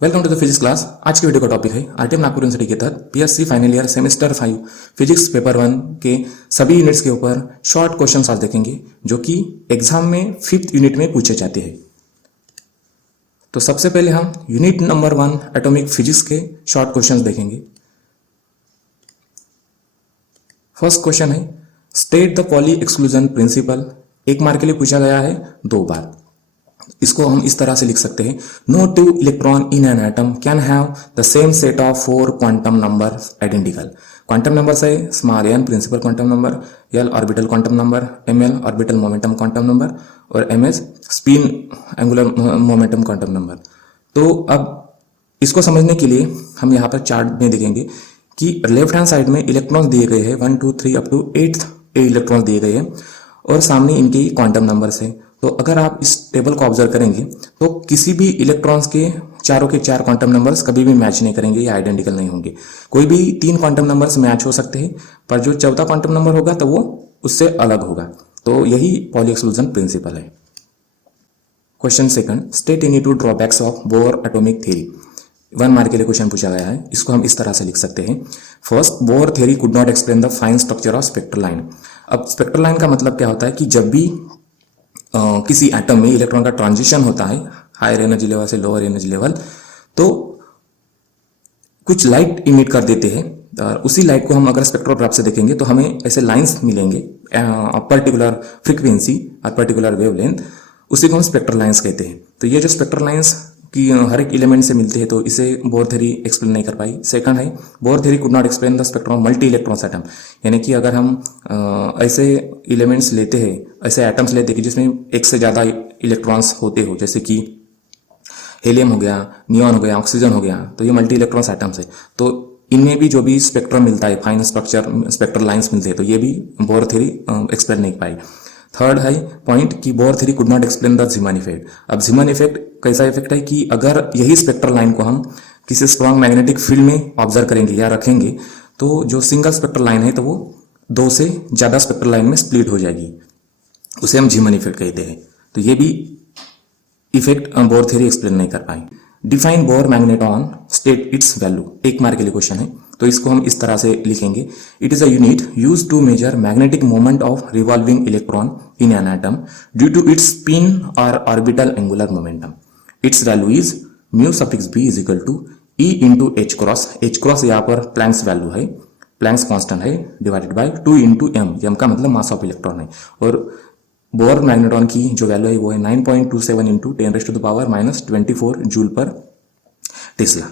Welcome to the physics class. आज की video का टॉपिक है आरटीएम नागपुर यूनिवर्सिटी के तहत PSC final year semester 5 physics paper 1 के सभी यूनिट्स के ऊपर शॉर्ट क्वेश्चंस आज देखेंगे जो कि एग्जाम में 5th यूनिट में पूछे जाते हैं। तो सबसे पहले हम यूनिट नंबर 1 एटॉमिक फिजिक्स के शॉर्ट क्वेश्चंस देखेंगे। फर्स्ट क्वेश्चन है state the poly exclusion principle. 1 mark के लिए पूछा गया है 2 बार। इसको हम इस तरह से लिख सकते हैं, no two electron in an atom can have the same set of 4 quantum number identical. Quantum numbers है small n principal quantum number, l orbital quantum number, m l orbital momentum quantum number और m s spin angular momentum quantum number. तो अब इसको समझने के लिए हम यहाँ पर चार्ट में देखेंगे कि लेफ्ट हैंड साइड में इलेक्ट्रॉन्स दिए गए हैं 1 2 3 अप टू 8th इलेक्ट्रॉन्स दिए गए हैं और सामने इनके क्वांटम नंबर्स है। तो अगर आप इस टेबल को ऑब्जर्व करेंगे तो किसी भी इलेक्ट्रॉन्स के चारों के 4 क्वांटम नंबर्स कभी भी मैच नहीं करेंगे या आइडेंटिकल नहीं होंगे। कोई भी 3 क्वांटम नंबर्स मैच हो सकते हैं पर जो चौथा क्वांटम नंबर होगा तो वो उससे अलग होगा। तो यही पॉली एक्सक्लूजन प्रिंसिपल है। Question second, state any 2 drawbacks of bore atomic theory. 1 mark के लिए क्वेश्चन पूछा गया है। इसको हम इस तरह से लिख सकते हैं, first bore theory could not explain the fine structure of spectral line. अब स्पेक्ट्रल लाइन का मतलब क्या होता है कि जब भी किसी एटम में इलेक्ट्रॉन का ट्रांजिशन होता है हायर एनर्जी लेवल से लोअर एनर्जी लेवल, तो कुछ लाइट इमिट कर देते हैं और उसी लाइट को हम अगर स्पेक्ट्रोग्राफ से देखेंगे तो हमें ऐसे लाइंस मिलेंगे पर्टिकुलर फ्रीक्वेंसी और पर्टिकुलर वेवलेंथ, उसी को हम स्पेक्ट्रल लाइंस कहते हैं। तो ये जो स्पेक्ट्रल लाइंस कि हर एक एलिमेंट से मिलते हैं तो इसे बोर थ्योरी एक्सप्लेन नहीं कर पाई। सेकंड है bore theory could not explain the spectrum multi electrons atom, यानी कि अगर हम ऐसे एलिमेंट्स लेते हैं, ऐसे एटम्स लेते हैं कि जिसमें एक से ज़्यादा इलेक्ट्रॉन्स होते हो, जैसे कि हेलियम हो गया, नियॉन हो गया, ऑक्सीजन हो गया, तो ये मल्टी इलेक्ट्रॉन्स एटम्स है। तो इनमें भी जो भी स्पेक्ट्रम मिलता है, फाइन स्ट्रक्चर स्पेक्ट्रल लाइन्स मिलते हैं, तो ये भी बोर थ्योरी एक्सप्लेन नहीं पाई। थर्ड है पॉइंट कि Bohr theory could not explain the Zeeman effect. अब ज़ीमन इफेक्ट कैसा इफेक्ट है कि अगर यही स्पेक्ट्रल लाइन को हम किसी स्ट्रॉन्ग मैग्नेटिक फील्ड में ऑब्जर्व करेंगे या रखेंगे तो जो सिंगल स्पेक्ट्रल लाइन है तो वो 2 से ज़्यादा स्पेक्ट्रल लाइन में स्प्लिट हो जाएगी, उसे हम ज़ीमन इफेक्ट कहते हैं। तो ये भी इफेक्ट बोर थ्योरी एक्सप्लेन नहीं कर पाई। Define Bohr magneton, state its value. 1 mark के लिए क्वेश्चन है, तो इसको हम इस तरह से लिखेंगे, it is a unit use to measure magnetic moment of revolving electron in an atom due to its spin और orbital angular momentum. Its value is mu suffix B is equal to e into h cross. H cross यहाँ पर Planck's value है, Planck's constant है, divided by 2 into m. M का मतलब mass of electron है और bore magneton की जो वैल्यू है वो है 9.27 इंटू 10⁻⁻24 जूल पर टेस्ला।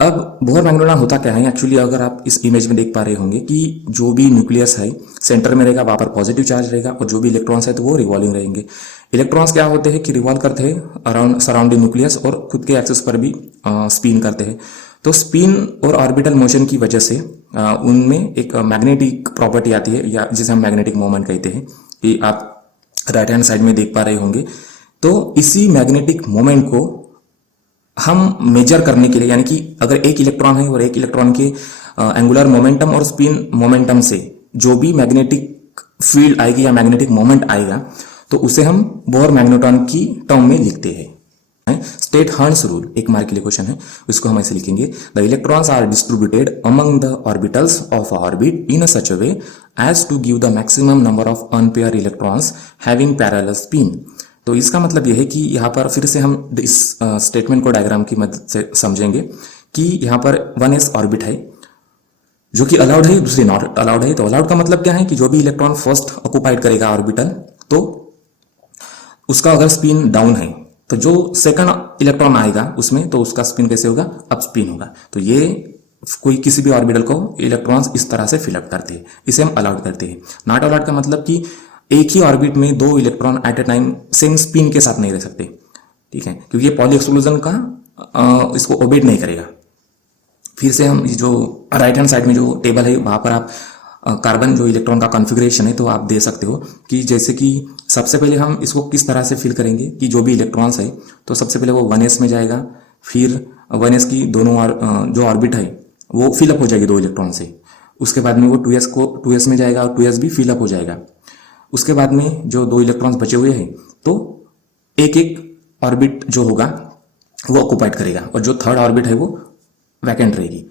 अब बोर मैग्नेटॉन होता क्या है एक्चुअली, अगर आप इस इमेज में देख पा रहे होंगे कि जो भी न्यूक्लियस है सेंटर में रहेगा, वहां पर पॉजिटिव चार्ज रहेगा और जो भी इलेक्ट्रॉन्स है तो वो रिवॉल्विंग रहेंगे। इलेक्ट्रॉन्स क्या होते हैं कि रिवॉल्व करते हैं अराउंड सराउंडिंग न्यूक्लियस और खुद के एक्सिस पर भी स्पिन करते हैं। तो स्पिन और ऑर्बिटल मोशन की वजह से उनमें एक मैग्नेटिक प्रॉपर्टी आती है या जिसे हम मैग्नेटिक मोमेंट कहते हैं, कि आप राइट हैंड साइड में देख पा रहे होंगे। तो इसी मैग्नेटिक मोमेंट को हम मेजर करने के लिए, यानी कि अगर एक इलेक्ट्रॉन है और एक इलेक्ट्रॉन के एंगुलर मोमेंटम और स्पिन मोमेंटम से जो भी मैग्नेटिक फील्ड आएगी या मैग्नेटिक मोमेंट आएगा तो उसे हम बोर मैग्नेटॉन की टर्म में लिखते हैं। स्टेट हर्न्स रूल, 1 मार्क के लिए क्वेश्चन है, उसको हम ऐसे लिखेंगे, the electrons are distributed among the orbitals of orbit in such a way as to give the maximum number of unpair electrons having parallel spin. तो इसका मतलब यह है कि यहाँ पर फिर से हम इस स्टेटमेंट को डायग्राम की मदद से समझेंगे कि यहाँ पर 1s ऑर्बिट है जो कि अलाउड है, दूसरी नॉट अलाउड है। तो अलाउड का मतलब क्या है कि जो भी इलेक्ट्रॉन फर्स्ट ऑक्युपाइड करेगा ऑर्बिटल तो उसका अगर स्पिन डाउन है तो जो सेकंड इलेक्ट्रॉन आएगा उसमें तो उसका स्पिन कैसे होगा, अप स्पिन होगा। तो ये कोई किसी भी ऑर्बिटल को इलेक्ट्रॉन्स इस तरह से फिलअप करते हैं, इसे हम अलाउड करते हैं। नॉट अलाउड का मतलब कि एक ही ऑर्बिट में 2 electron at a time same spin के साथ नहीं रह सकते, ठीक है, क्योंकि ये पॉली एक्सक्लूजन का इसको ओबेट नहीं करेगा। फिर से हम जो राइट हैंड साइड में जो टेबल है वहां पर आप कार्बन जो इलेक्ट्रॉन का कॉन्फ़िगरेशन है तो आप दे सकते हो कि जैसे कि सबसे पहले हम इसको किस तरह से फिल करेंगे कि जो भी इलेक्ट्रॉन्स है तो सबसे पहले वो 1s में जाएगा, फिर 1s की दोनों जो ऑर्बिट है वो फिलअप हो जाएगी 2 इलेक्ट्रॉन से। उसके बाद में वो 2s में जाएगा और 2s भी फिलअप हो जाएगा। उसके बाद में जो 2 इलेक्ट्रॉन्स बचे हुए हैं तो एक एक ऑर्बिट जो होगा वो ऑक्युपाइड करेगा और जो थर्ड ऑर्बिट है वो वैकेंट रहेगी।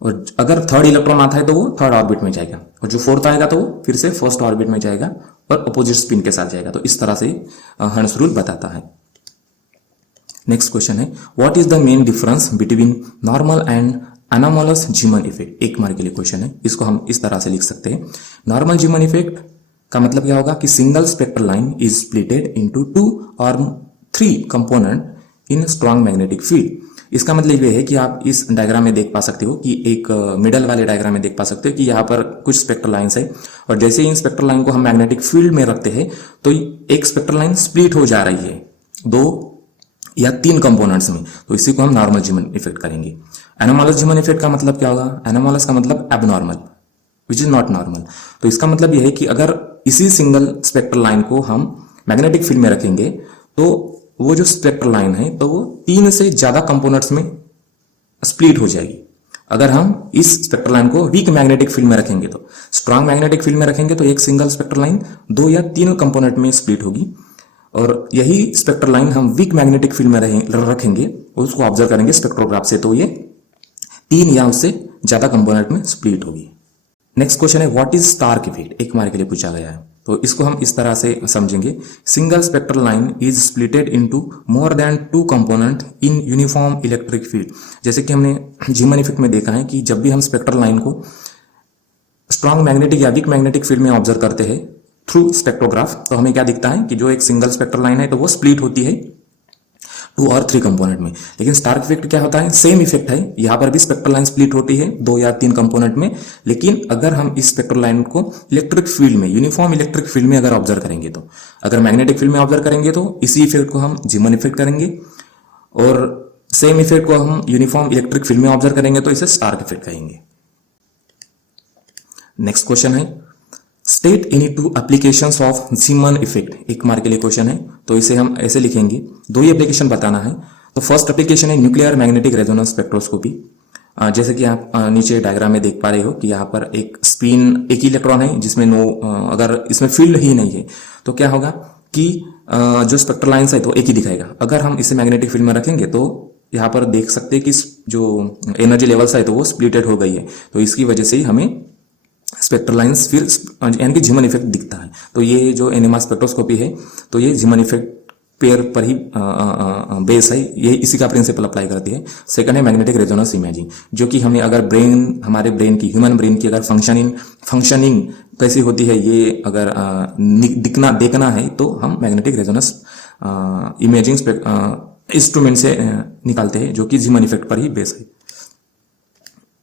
और अगर थर्ड इलेक्ट्रॉन आता है तो वो थर्ड ऑर्बिट में जाएगा, और जो फोर्थ आएगा तो वो फिर से फर्स्ट ऑर्बिट में जाएगा और अपोजिट स्पिन के साथ जाएगा। तो इस तरह से हर्ट्ज रूल बताता है। नेक्स्ट क्वेश्चन है, what is the main difference between normal and anomalous जीमन effect. 1 mark के लिए क्वेश्चन है, इसको हम इस तरह से लिख सकते हैं। नॉर्मल जीमन इफेक्ट का मतलब क्या होगा कि single spectral line is splitted into 2 और 3 component in strong magnetic field. इसका मतलब ये है कि आप इस डायग्राम में देख पा सकते हो कि एक मिडल वाले डायग्राम में देख पा सकते हो कि यहाँ पर कुछ स्पेक्ट्रल लाइंस है, और जैसे इन स्पेक्ट्रल लाइन को हम मैग्नेटिक फील्ड में रखते हैं तो एक स्पेक्ट्रल लाइन स्प्लिट हो जा रही है 2 या 3 कंपोनेंट्स में, तो इसी को हम नॉर्मल जीमन इफेक्ट करेंगे। एनोमलस जीमन इफेक्ट का मतलब क्या होगा? एनोमलस का मतलब abnormal, which is not normal. तो इसका मतलब यह है कि अगर इसी सिंगल स्पेक्ट्रल लाइन को हम मैग्नेटिक फील्ड में रखेंगे तो वो जो स्पेक्ट्रल लाइन है तो वो 3 से ज्यादा कंपोनेंट्स में स्प्लिट हो जाएगी। अगर हम इस स्पेक्ट्रल लाइन को वीक मैग्नेटिक फील्ड में रखेंगे, तो स्ट्रांग मैग्नेटिक फील्ड में रखेंगे तो एक सिंगल स्पेक्ट्रल लाइन 2 या 3 कंपोनेंट में स्प्लिट होगी, और यही स्पेक्ट्रल लाइन हम वीक मैग्नेटिक फील्ड में रखेंगे और उसको ऑब्जर्व करेंगे स्पेक्ट्रोग्राफ से, तो ये 3 या उससे ज्यादा कंपोनेंट में स्प्लिट होगी। नेक्स्ट क्वेश्चन है, what is stark effect. 1 mark के लिए पूछा गया है, तो इसको हम इस तरह से समझेंगे। Single spectral line is splitted into more than 2 component in uniform electric field. जैसे कि हमने जीमन इफेक्ट में देखा है कि जब भी हम स्पेक्ट्रल लाइन को स्ट्रॉन्ग मैग्नेटिक या वीक मैग्नेटिक फील्ड में ऑब्जर्व करते हैं थ्रू स्पेक्ट्रोग्राफ, तो हमें क्या दिखता है कि जो एक सिंगल स्पेक्ट्रल लाइन है तो वो स्प्लिट होती है 2 और 3 कंपोनेंट में। लेकिन स्टार्क इफेक्ट क्या होता है? सेम इफेक्ट है, यहां पर भी स्पेक्ट्रल लाइन स्प्लिट होती है 2 या 3 कंपोनेंट में, लेकिन अगर हम इस स्पेक्ट्रल लाइन को इलेक्ट्रिक फील्ड में, यूनिफॉर्म इलेक्ट्रिक फील्ड में अगर ऑब्जर्व करेंगे, तो अगर मैग्नेटिक फील्ड में ऑब्जर्व करेंगे तो इसी इफेक्ट को हम जीमन इफेक्ट करेंगे, और सेम इफेक्ट को हम यूनिफॉर्म इलेक्ट्रिक फील्ड में ऑब्जर्व करेंगे तो इसे स्टार्क इफेक्ट कहेंगे। नेक्स्ट क्वेश्चन है, state any 2 applications of जीमन effect. 1 mark के लिए क्वेश्चन है, तो इसे हम ऐसे लिखेंगे, 2 ही एप्लीकेशन बताना है। तो फर्स्ट एप्लीकेशन है न्यूक्लियर मैग्नेटिक रेजोनेंस स्पेक्ट्रोस्कोपी। जैसे कि आप नीचे डायग्राम में देख पा रहे हो कि यहाँ पर एक स्पिन, एक इलेक्ट्रॉन है जिसमें अगर इसमें फील्ड ही नहीं है तो क्या होगा कि जो स्पेक्ट्रल लाइंस है तो एक ही दिखाएगा। अगर हम इसे मैग्नेटिक फील्ड में रखेंगे तो यहाँ पर देख सकते हैं कि जो एनर्जी लेवल्स है तो वो स्प्लिटेड हो गई है, तो इसकी वजह से ही हमें स्पेक्ट्रल लाइंस फिर यानी कि जीमन इफेक्ट दिखता है। तो ये जो एनेमा स्पेक्ट्रोस्कोपी है तो ये जीमन इफेक्ट पेयर पर ही बेस है, ये इसी का प्रिंसिपल अप्लाई करती है। सेकंड है मैग्नेटिक रेजोनेंस इमेजिंग, जो कि हमें अगर हमारे ब्रेन की, ह्यूमन ब्रेन की अगर फंक्शनिंग कैसी होती है ये अगर देखना है तो हम मैग्नेटिक रेजोनेंस इमेजिंग इंस्ट्रूमेंट से निकालते हैं, जो कि जीमन इफेक्ट पर ही बेस है।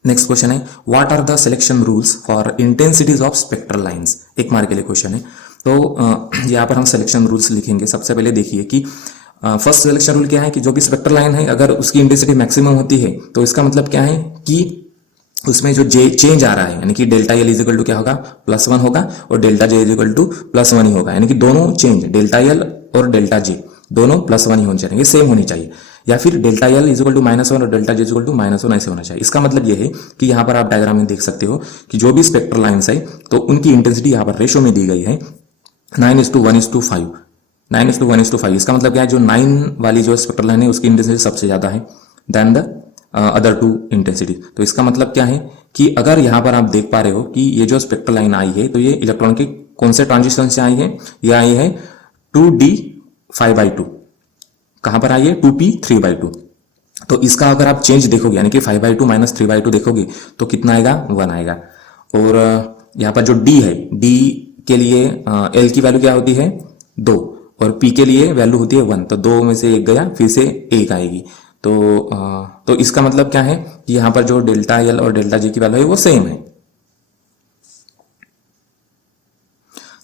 नेक्स्ट क्वेश्चन है, what are the selection rules for intensities of spectral lines. 1 mark के लिए क्वेश्चन है, तो यहाँ पर हम सिलेक्शन रूल्स लिखेंगे। सबसे पहले देखिए कि फर्स्ट सिलेक्शन रूल क्या है कि जो भी स्पेक्ट्रल लाइन है अगर उसकी इंटेंसिटी मैक्सिमम होती है तो इसका मतलब क्या है कि उसमें जो चेंज आ रहा है, यानी कि डेल्टा एल इजिकल टू क्या होगा? +1 होगा, और डेल्टा जे इजिकल टू +1 ही होगा, यानी कि दोनों चेंज डेल्टा एल और डेल्टा जे दोनों +1 ही होने चाहिए, सेम होनी चाहिए, या फिर डेल्टा एल इजिकल टू -1 और डेल्टा जे इजिकल टू -1 ऐसे होना चाहिए। इसका मतलब ये है कि यहाँ पर आप डायग्राम में देख सकते हो कि जो भी स्पेक्ट्रल लाइंस है तो उनकी इंटेंसिटी यहाँ पर रेशो में दी गई है 9:1:5। 9:1:5 इसका मतलब क्या है? जो 9 वाली जो स्पेक्ट्रल लाइन है उसकी इंटेंसिटी सबसे ज्यादा है देन द अदर 2 इंटेंसिटी। तो इसका मतलब क्या है कि अगर यहाँ पर आप देख पा रहे हो कि ये जो स्पेक्ट्रल लाइन आई है तो ये इलेक्ट्रॉन के कौन से ट्रांजिशन से आई है? ये आई है 2d5/2। कहां पर आई है? 2p3/2। तो इसका अगर आप चेंज देखोगे, यानी कि 5/2 - 3/2 देखोगे तो कितना आएगा? 1 आएगा। और यहाँ पर जो d है, d के लिए l की वैल्यू क्या होती है? 2, और p के लिए वैल्यू होती है 1, तो 2 में से 1 गया, फिर से 1 आएगी। तो इसका मतलब क्या है कि यहाँ पर जो डेल्टा एल और डेल्टा जे की वैल्यू है वो सेम है।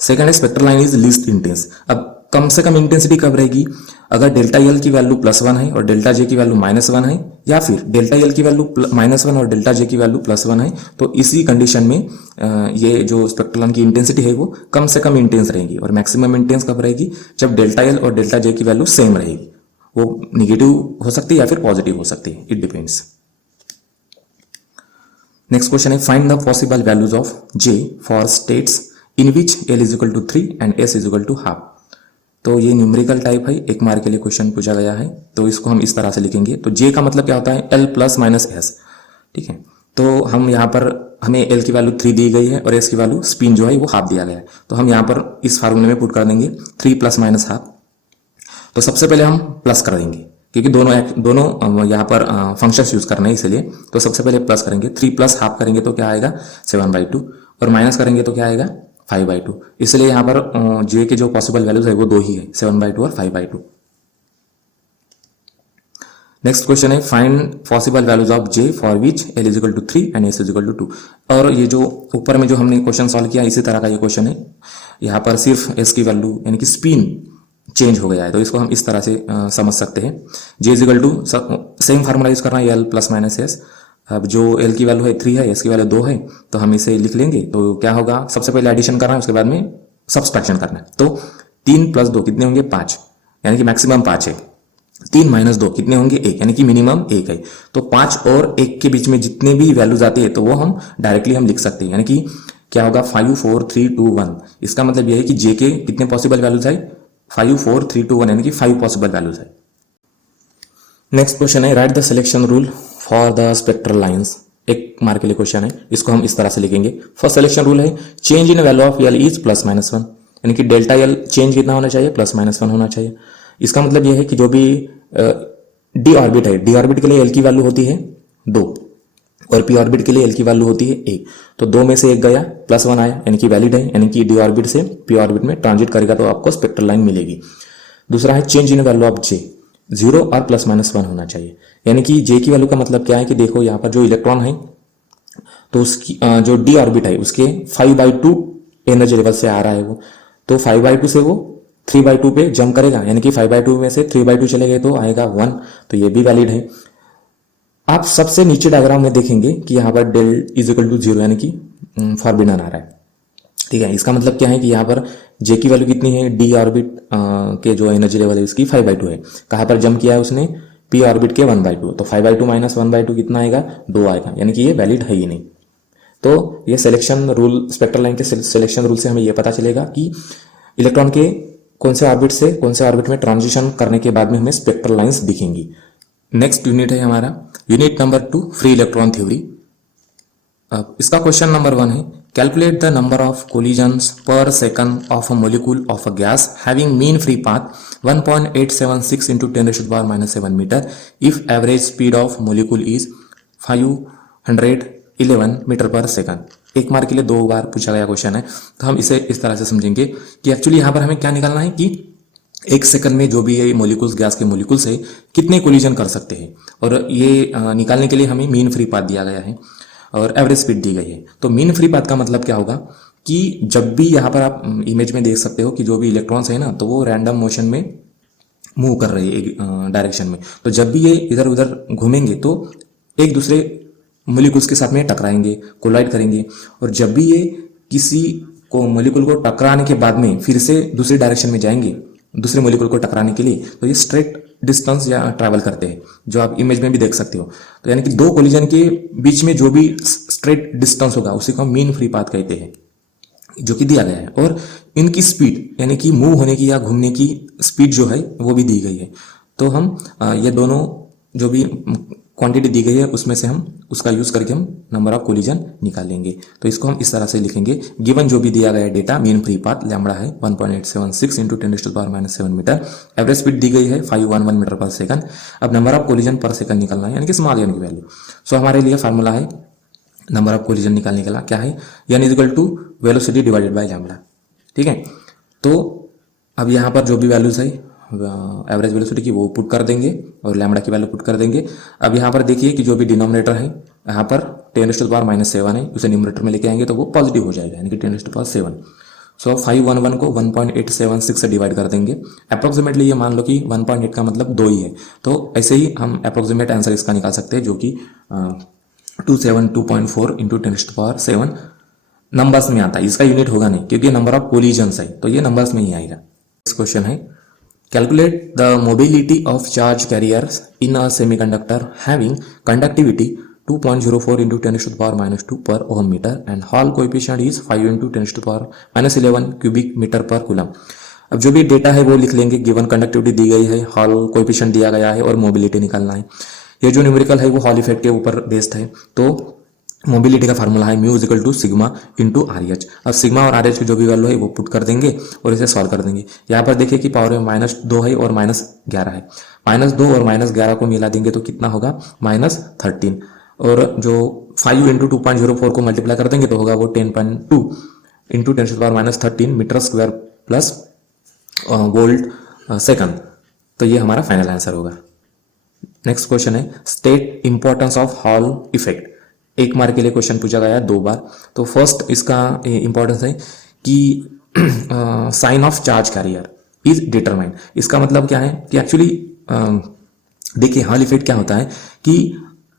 सेकंड है spectral line is least intense. अब कम से कम इंटेंसिटी कब रहेगी? अगर डेल्टा एल की वैल्यू +1 है और डेल्टा जे की वैल्यू -1 है, या फिर डेल्टा एल की वैल्यू -1 और डेल्टा जे की वैल्यू +1 है, तो इसी कंडीशन में ये जो स्पेक्ट्रल लाइन की इंटेंसिटी है वो कम से कम इंटेंस रहेगी। और मैक्सिमम इंटेंस कब रहेगी? जब डेल्टा एल और डेल्टा जे की वैल्यू सेम रहेगी। वो निगेटिव हो सकती है या फिर पॉजिटिव हो सकती है, इट डिपेंड्स। नेक्स्ट क्वेश्चन है, find the possible values of J for states in which L = 3 and S = 1/2। तो ये न्यूमेरिकल टाइप है, 1 मार्क के लिए क्वेश्चन पूछा गया है, तो इसको हम इस तरह से लिखेंगे। तो जे का मतलब क्या होता है, एल प्लस माइनस एस, ठीक है। तो हम यहाँ पर हमें एल की वैल्यू 3 दी गई है और एस की वैल्यू स्पिन जो है वो हाफ दिया गया है, तो हम यहाँ पर इस फार्मूले में पुट कर देंगे 3 प्लस माइनस हाफ। तो सबसे पहले हम प्लस कर देंगे क्योंकि दोनों यहाँ पर फंक्शंस यूज करना है इसलिए। तो सबसे पहले प्लस करेंगे, 3 प्लस हाफ करेंगे तो क्या आएगा 7/2 और माइनस करेंगे तो क्या आएगा 5/2। इसलिए यहाँ पर जे के जो पॉसिबल वैल्यूज है वो 2 ही है, 7/2 और 5/2। नेक्स्ट क्वेश्चन है find possible values of J for which L is equal to 3 and S is equal to 2। और ये जो ऊपर में जो हमने क्वेश्चन सॉल्व किया इसी तरह का ये क्वेश्चन है। यहाँ पर सिर्फ एस की वैल्यू यानी कि स्पिन चेंज हो गया है, तो इसको हम इस तरह से समझ सकते हैं। J is equal to same formula use करना है, एल प्लस माइनस एस। अब जो एल की वैल्यू है 3 है, एस की वैल्यू 2 है, तो हम इसे लिख लेंगे। तो क्या होगा, सबसे पहले एडिशन करना है, उसके बाद में सब्सट्रैक्शन करना है। तो 3 प्लस 2 कितने होंगे 5, यानी कि मैक्सिमम 5 है। 3 माइनस 2 कितने होंगे 1, यानी कि मिनिमम 1 है। तो 5 और 1 के बीच में जितने भी वैल्यूज आते हैं तो वो हम डायरेक्टली हम लिख सकते हैं, यानी कि क्या होगा 5 4 3 2 1। इसका मतलब यह है कि जे के कितने पॉसिबल वैल्यूज है 5 4 3 2 1, यानी कि 5 पॉसिबल वैल्यूज है। नेक्स्ट क्वेश्चन है right the selection rule for the spectral lines. 1 mark के लिए क्वेश्चन है, इसको हम इस तरह से लिखेंगे। फर्स्ट सिलेक्शन रूल है change in value of L is plus minus 1, यानी कि डेल्टा एल चेंज कितना होना चाहिए प्लस माइनस 1 होना चाहिए। इसका मतलब यह है कि जो भी डी ऑर्बिट है, डी ऑर्बिट के लिए एल की वैल्यू होती है 2 और पी ऑर्बिट के लिए एल की वैल्यू होती है 1। तो 2 में से 1 गया, प्लस 1 आया, यानी कि वैलिड है, यानी कि डी ऑर्बिट से पी ऑर्बिट में ट्रांजिट करेगा तो आपको स्पेक्ट्रल लाइन मिलेगी। दूसरा है चेंज इन वैल्यू ऑफ जे, 0 और प्लस माइनस 1 होना चाहिए, यानी कि जे की वैल्यू का मतलब क्या है कि देखो यहाँ पर जो इलेक्ट्रॉन है तो उसकी जो डी ऑर्बिट है उसके 5/2 एनर्जी लेवल से आ रहा है वो, तो 5/2 से वो 3/2 पे जंप करेगा, यानी कि 5/2 में से 3/2 चले गए तो आएगा 1, तो ये भी वैलिड है। आप सबसे नीचे डायग्राम में देखेंगे कि यहाँ पर डेल इज इक्वल टू 0, यानी कि फॉरबिडन आ रहा है, ठीक है। इसका मतलब क्या है कि यहाँ पर जे की वैल्यू कितनी है, डी ऑर्बिट के जो एनर्जी लेवल है उसकी 5/2 है। कहाँ पर जंप किया है उसने, पी ऑर्बिट के 1/2, तो 5/2 माइनस 1/2 कितना आएगा 2 आएगा, यानी कि ये वैलिड है ही नहीं। तो ये सिलेक्शन रूल, स्पेक्ट्रल लाइन के सिलेक्शन रूल से हमें ये पता चलेगा कि इलेक्ट्रॉन के कौन से ऑर्बिट में ट्रांजिशन करने के बाद में हमें स्पेक्ट्रल लाइंस दिखेंगी। नेक्स्ट यूनिट है हमारा unit number 2 free electron theory. इसका क्वेश्चन नंबर 1 है calculate the number of collisions per second of a molecule of a gas having mean free path 1.876 into 10⁻⁷ metre if average speed of molecule is 511 metre per second. 1 mark के लिए 2 बार पूछा गया question है, तो हम इसे इस तरह से समझेंगे कि एक्चुअली यहाँ पर हमें क्या निकालना है कि 1 सेकंड में जो भी ये मॉलिक्यूल्स, गैस के मॉलिक्यूल्स है, कितने कोलिजन कर सकते हैं, और ये निकालने के लिए हमें मीन फ्री पाथ दिया गया है और एवरेज स्पीड दी गई है। तो मीन फ्री पाथ का मतलब क्या होगा कि जब भी यहाँ पर आप इमेज में देख सकते हो कि जो भी इलेक्ट्रॉन्स है ना, तो वो रैंडम मोशन में मूव कर रहे हैं एक डायरेक्शन में। तो जब भी ये इधर उधर घूमेंगे तो एक दूसरे मॉलिक्यूल्स के साथ में टकराएंगे, कोलाइड करेंगे, और जब भी ये किसी को मॉलिक्यूल को टकराने के बाद में फिर से दूसरी डायरेक्शन में जाएंगे दूसरे मॉलिक्यूल को टकराने के लिए, तो ये स्ट्रेट डिस्टेंस या ट्रैवल करते हैं, जो आप इमेज में भी देख सकते हो। तो यानी कि 2 कोलिजन के बीच में जो भी स्ट्रेट डिस्टेंस होगा उसी को हम मीन फ्री पाथ कहते हैं, जो कि दिया गया है। और इनकी स्पीड यानी कि मूव होने की या घूमने की स्पीड जो है वो भी दी गई है। तो हम ये दोनों जो भी क्वांटिटी दी गई है उसमें से हम उसका यूज करके हम नंबर ऑफ कोलिजन निकाल लेंगे। तो इसको हम इस तरह से लिखेंगे, गिवन जो भी दिया गया data mean free path lambda है 1.876 into 10⁻⁷ मीटर, एवरेज स्पीड दी गई है 511 मीटर पर सेकंड। अब नंबर ऑफ कोलिजन पर सेकंड निकालना है, यानी कि स्मॉल एन की वैल्यू। सो हमारे लिए फार्मूला है नंबर ऑफ कोलिजन निकालने के लिए क्या है, n is equal to velocity divided by lambda, ठीक है। तो अब यहाँ पर जो भी वैल्यूज है एवरेज वेलोसिटी की वो पुट कर देंगे और लैम्बडा की वैल्यू पुट कर देंगे। अब यहाँ पर देखिए कि जो भी डिनोमिनेटर है यहाँ पर 10⁻⁷ है, उसे न्यूमरेटर में लेके आएंगे तो वो पॉजिटिव हो जाएगा, यानी कि 10⁻⁷। सो 511 को 1.876 से डिवाइड कर देंगे। अप्रोक्सीमेटली ये मान लो कि 1.8 का मतलब 2 ही है, तो ऐसे ही हम अप्रोक्सीमेट आंसर इसका निकाल सकते हैं, जो कि 272.4 into 10⁻⁷ नंबर्स में आता है। इसका यूनिट होगा नहीं क्योंकि नंबर ऑफ कोलिजन्स है, तो ये नंबर्स में ही आएगा। नेक्स्ट क्वेश्चन है calculate the mobility of charge carriers in a semiconductor having conductivity 2.04 into 10⁻⁻² per ohm meter and Hall coefficient is 5 into 10⁻⁻11 cubic meter per coulomb। अब जो भी डेटा है वो लिख लेंगे, गिवन कंडक्टिविटी दी गई है, हॉल कोएफिशिएंट दिया गया है और मोबिलिटी निकालना है। ये जो न्यूमेरिकल है वो हॉल इफेक्ट के ऊपर बेस्ड है। तो मोबिलिटी का फार्मूला है mu equal to sigma into R H. अब सिग्मा और आर एच की जो भी वैल्यू है वो पुट कर देंगे और इसे सॉल्व कर देंगे। यहाँ पर देखिए कि पावर में -2 है और -11 है। -2 और -11 को मिला देंगे तो कितना होगा, -13। और जो 5 इंटू 2.04 को मल्टीप्लाई कर देंगे तो होगा वो 10.2 into 10⁻⁻13 metre square plus volt second. तो ये हमारा फाइनल आंसर होगा। नेक्स्ट क्वेश्चन है state importance of Hall effect. 1 mark के लिए क्वेश्चन पूछा गया है 2 बार। तो फर्स्ट इसका इंपॉर्टेंस है कि sign of charge carrier is determined. इसका मतलब क्या है कि एक्चुअली देखिए हॉल इफेक्ट क्या होता है कि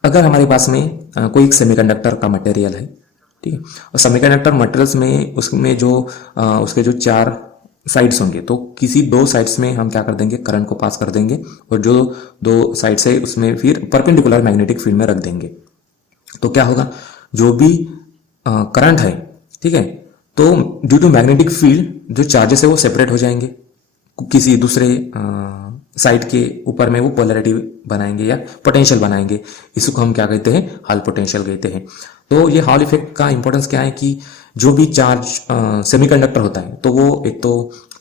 अगर हमारे पास में कोई एक सेमीकंडक्टर का मटेरियल है, ठीक है, और सेमीकंडक्टर मटेरियल्स में उसमें जो उसके जो 4 साइड्स होंगे तो किसी 2 साइड्स में हम क्या कर देंगे, करंट को पास कर देंगे और जो 2 साइड्स है उसमें फिर परपेंडिकुलर मैग्नेटिक फील्ड में रख देंगे। तो क्या होगा, जो भी करंट है, ठीक है, तो ड्यू टू मैग्नेटिक फील्ड जो चार्जेस है वो सेपरेट हो जाएंगे, किसी दूसरे साइड के ऊपर में वो पोलैरिटी बनाएंगे या पोटेंशियल बनाएंगे। इसको हम क्या कहते हैं, हॉल पोटेंशियल कहते हैं। तो ये हॉल इफेक्ट का इंपॉर्टेंस क्या है कि जो भी चार्ज सेमीकंडक्टर होता है तो वो एक तो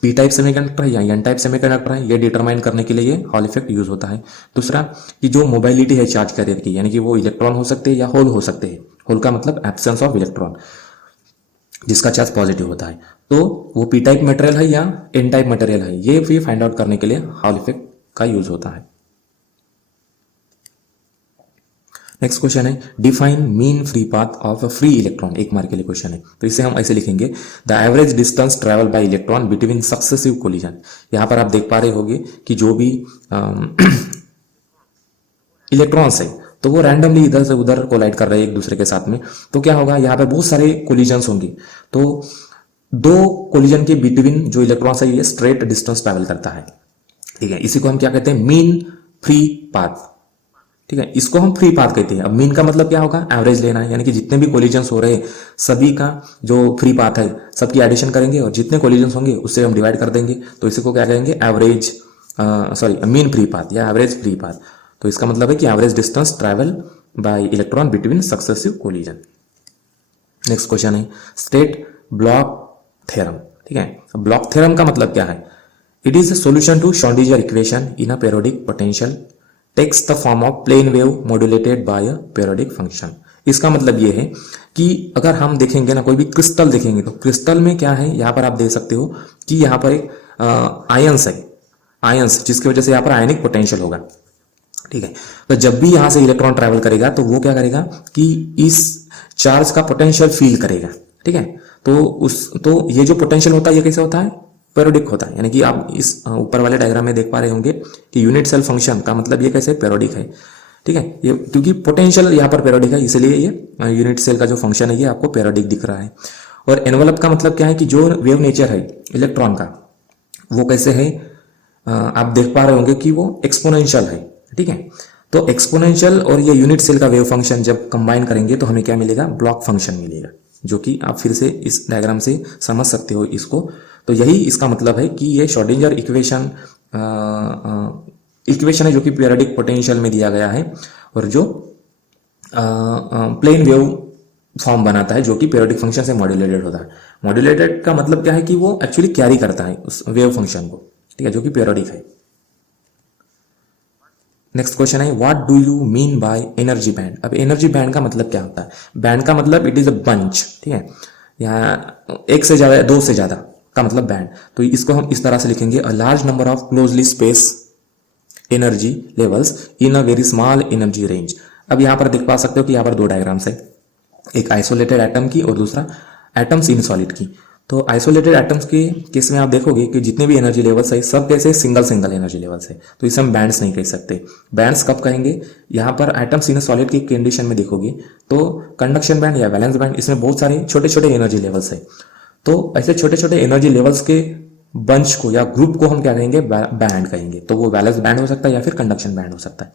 पी टाइप सेमीकंडक्टर है या एन टाइप सेमीकंडक्टर है, ये डिटरमाइन करने के लिए हॉल इफेक्ट यूज होता है। दूसरा कि जो मोबाइलिटी है चार्ज कैरियर की, यानी कि वो इलेक्ट्रॉन हो सकते हैं या होल हो सकते हैं। होल का मतलब एब्सेंस ऑफ इलेक्ट्रॉन, जिसका चार्ज पॉजिटिव होता है। तो वो पी टाइप मटेरियल है या एन टाइप मटेरियल है, ये भी फाइंड आउट करने के लिए हॉल इफेक्ट का यूज होता है। नेक्स्ट क्वेश्चन है define mean free path of a free electron. 1 mark के लिए क्वेश्चन है, तो इसे हम ऐसे लिखेंगे the average distance travel by electron between successive collision. यहां पर आप देख पा रहे होंगे कि जो भी इलेक्ट्रॉन्स है तो वो रैंडमली इधर से उधर कोलाइड कर रहे हैं एक दूसरे के साथ में। तो क्या होगा, यहाँ पे बहुत सारे कोलिजन्स होंगे, तो 2 कोलिजन के बिटवीन जो इलेक्ट्रॉन्स है ये स्ट्रेट डिस्टेंस ट्रैवल करता है, ठीक है। इसी को हम क्या कहते हैं, मीन फ्री पाथ, ठीक है, इसको हम फ्री पाथ कहते हैं। अब मीन का मतलब क्या होगा, एवरेज लेना है, यानी कि जितने भी कोलिजन्स हो रहे हैं सभी का जो फ्री पाथ है सबकी एडिशन करेंगे और जितने कोलिजन्स होंगे उससे हम डिवाइड कर देंगे। तो इसी को क्या कहेंगे, एवरेज मीन फ्री पाथ या एवरेज फ्री पाथ। तो इसका मतलब है कि average distance travel by electron between successive collision. Next question है स्टेट ब्लॉक थ्योरम, ठीक है। ब्लॉक थ्योरम का मतलब क्या है, it is a solution to Schrodinger equation in a periodic potential takes the form of plane wave modulated by a periodic function. इसका मतलब ये है कि अगर हम देखेंगे ना, कोई भी क्रिस्टल देखेंगे तो क्रिस्टल में क्या है, यहाँ पर आप देख सकते हो कि यहाँ पर एक आयंस है, आयंस, जिसकी वजह से यहाँ पर आयनिक पोटेंशियल होगा, ठीक है। तो जब भी यहां से इलेक्ट्रॉन ट्रैवल करेगा तो वो क्या करेगा कि इस चार्ज का पोटेंशियल फील करेगा, ठीक है। तो ये जो पोटेंशियल होता है ये कैसे होता है, पेरियोडिक होता है। यानी कि आप इस ऊपर वाले डायग्राम में देख पा रहे होंगे कि यूनिट सेल फंक्शन का मतलब ये कैसे पेरियोडिक है, ठीक है। ये क्योंकि पोटेंशियल यहाँ पर पेरियोडिक है इसलिए ये यूनिट सेल का जो फंक्शन है ये आपको पेरियोडिक दिख रहा है। और एनवलप का मतलब क्या है कि जो वेव नेचर है इलेक्ट्रॉन का वो कैसे है, आप देख पा रहे होंगे कि वो एक्सपोनेंशियल है, ठीक है। तो एक्सपोनेंशियल और ये यूनिट सेल का वेव फंक्शन जब कंबाइन करेंगे तो हमें क्या मिलेगा, ब्लॉक फंक्शन मिलेगा, जो कि आप फिर से इस डायग्राम से समझ सकते हो इसको। तो यही इसका मतलब है कि ये श्रोडिंगर इक्वेशन है जो कि पीरियोडिक पोटेंशियल में दिया गया है और जो प्लेन वेव फॉर्म बनाता है जो कि पीरियोडिक फंक्शन से मॉड्यूलेटेड होता है। मॉड्यूलेटेड का मतलब क्या है कि वो एक्चुअली कैरी करता है उस वेव फंक्शन को, ठीक है, जो कि पीरियोडिक है। नेक्स्ट क्वेश्चन है what do you mean by energy band. अब एनर्जी बैंड का मतलब क्या होता है, बैंड का मतलब इट इज अ बंच, ठीक है। यहाँ 1 से ज्यादा 2 से ज्यादा का मतलब बैंड। तो इसको हम इस तरह से लिखेंगे a large number of closely space energy levels in a very small energy range. अब यहाँ पर देख पा सकते हो कि यहाँ पर 2 डायग्राम्स है, एक आइसोलेटेड एटम की और दूसरा एटम्स इन सॉलिड की। तो आइसोलेटेड एटम्स के केस में आप देखोगे कि जितने भी एनर्जी लेवल्स है सब कैसे सिंगल एनर्जी लेवल्स है, तो इसे हम बैंड्स नहीं कह सकते। बैंड्स कब कहेंगे, यहाँ पर एटम्स इन सॉलिड की कंडीशन में देखोगे तो कंडक्शन बैंड या वैलेंस बैंड, इसमें बहुत सारे छोटे छोटे एनर्जी लेवल्स है। तो ऐसे छोटे छोटे एनर्जी लेवल्स के बंच को या ग्रुप को हम क्या कहेंगे, बैंड कहेंगे। तो वो वैलेंस बैंड हो सकता है या फिर कंडक्शन बैंड हो सकता है।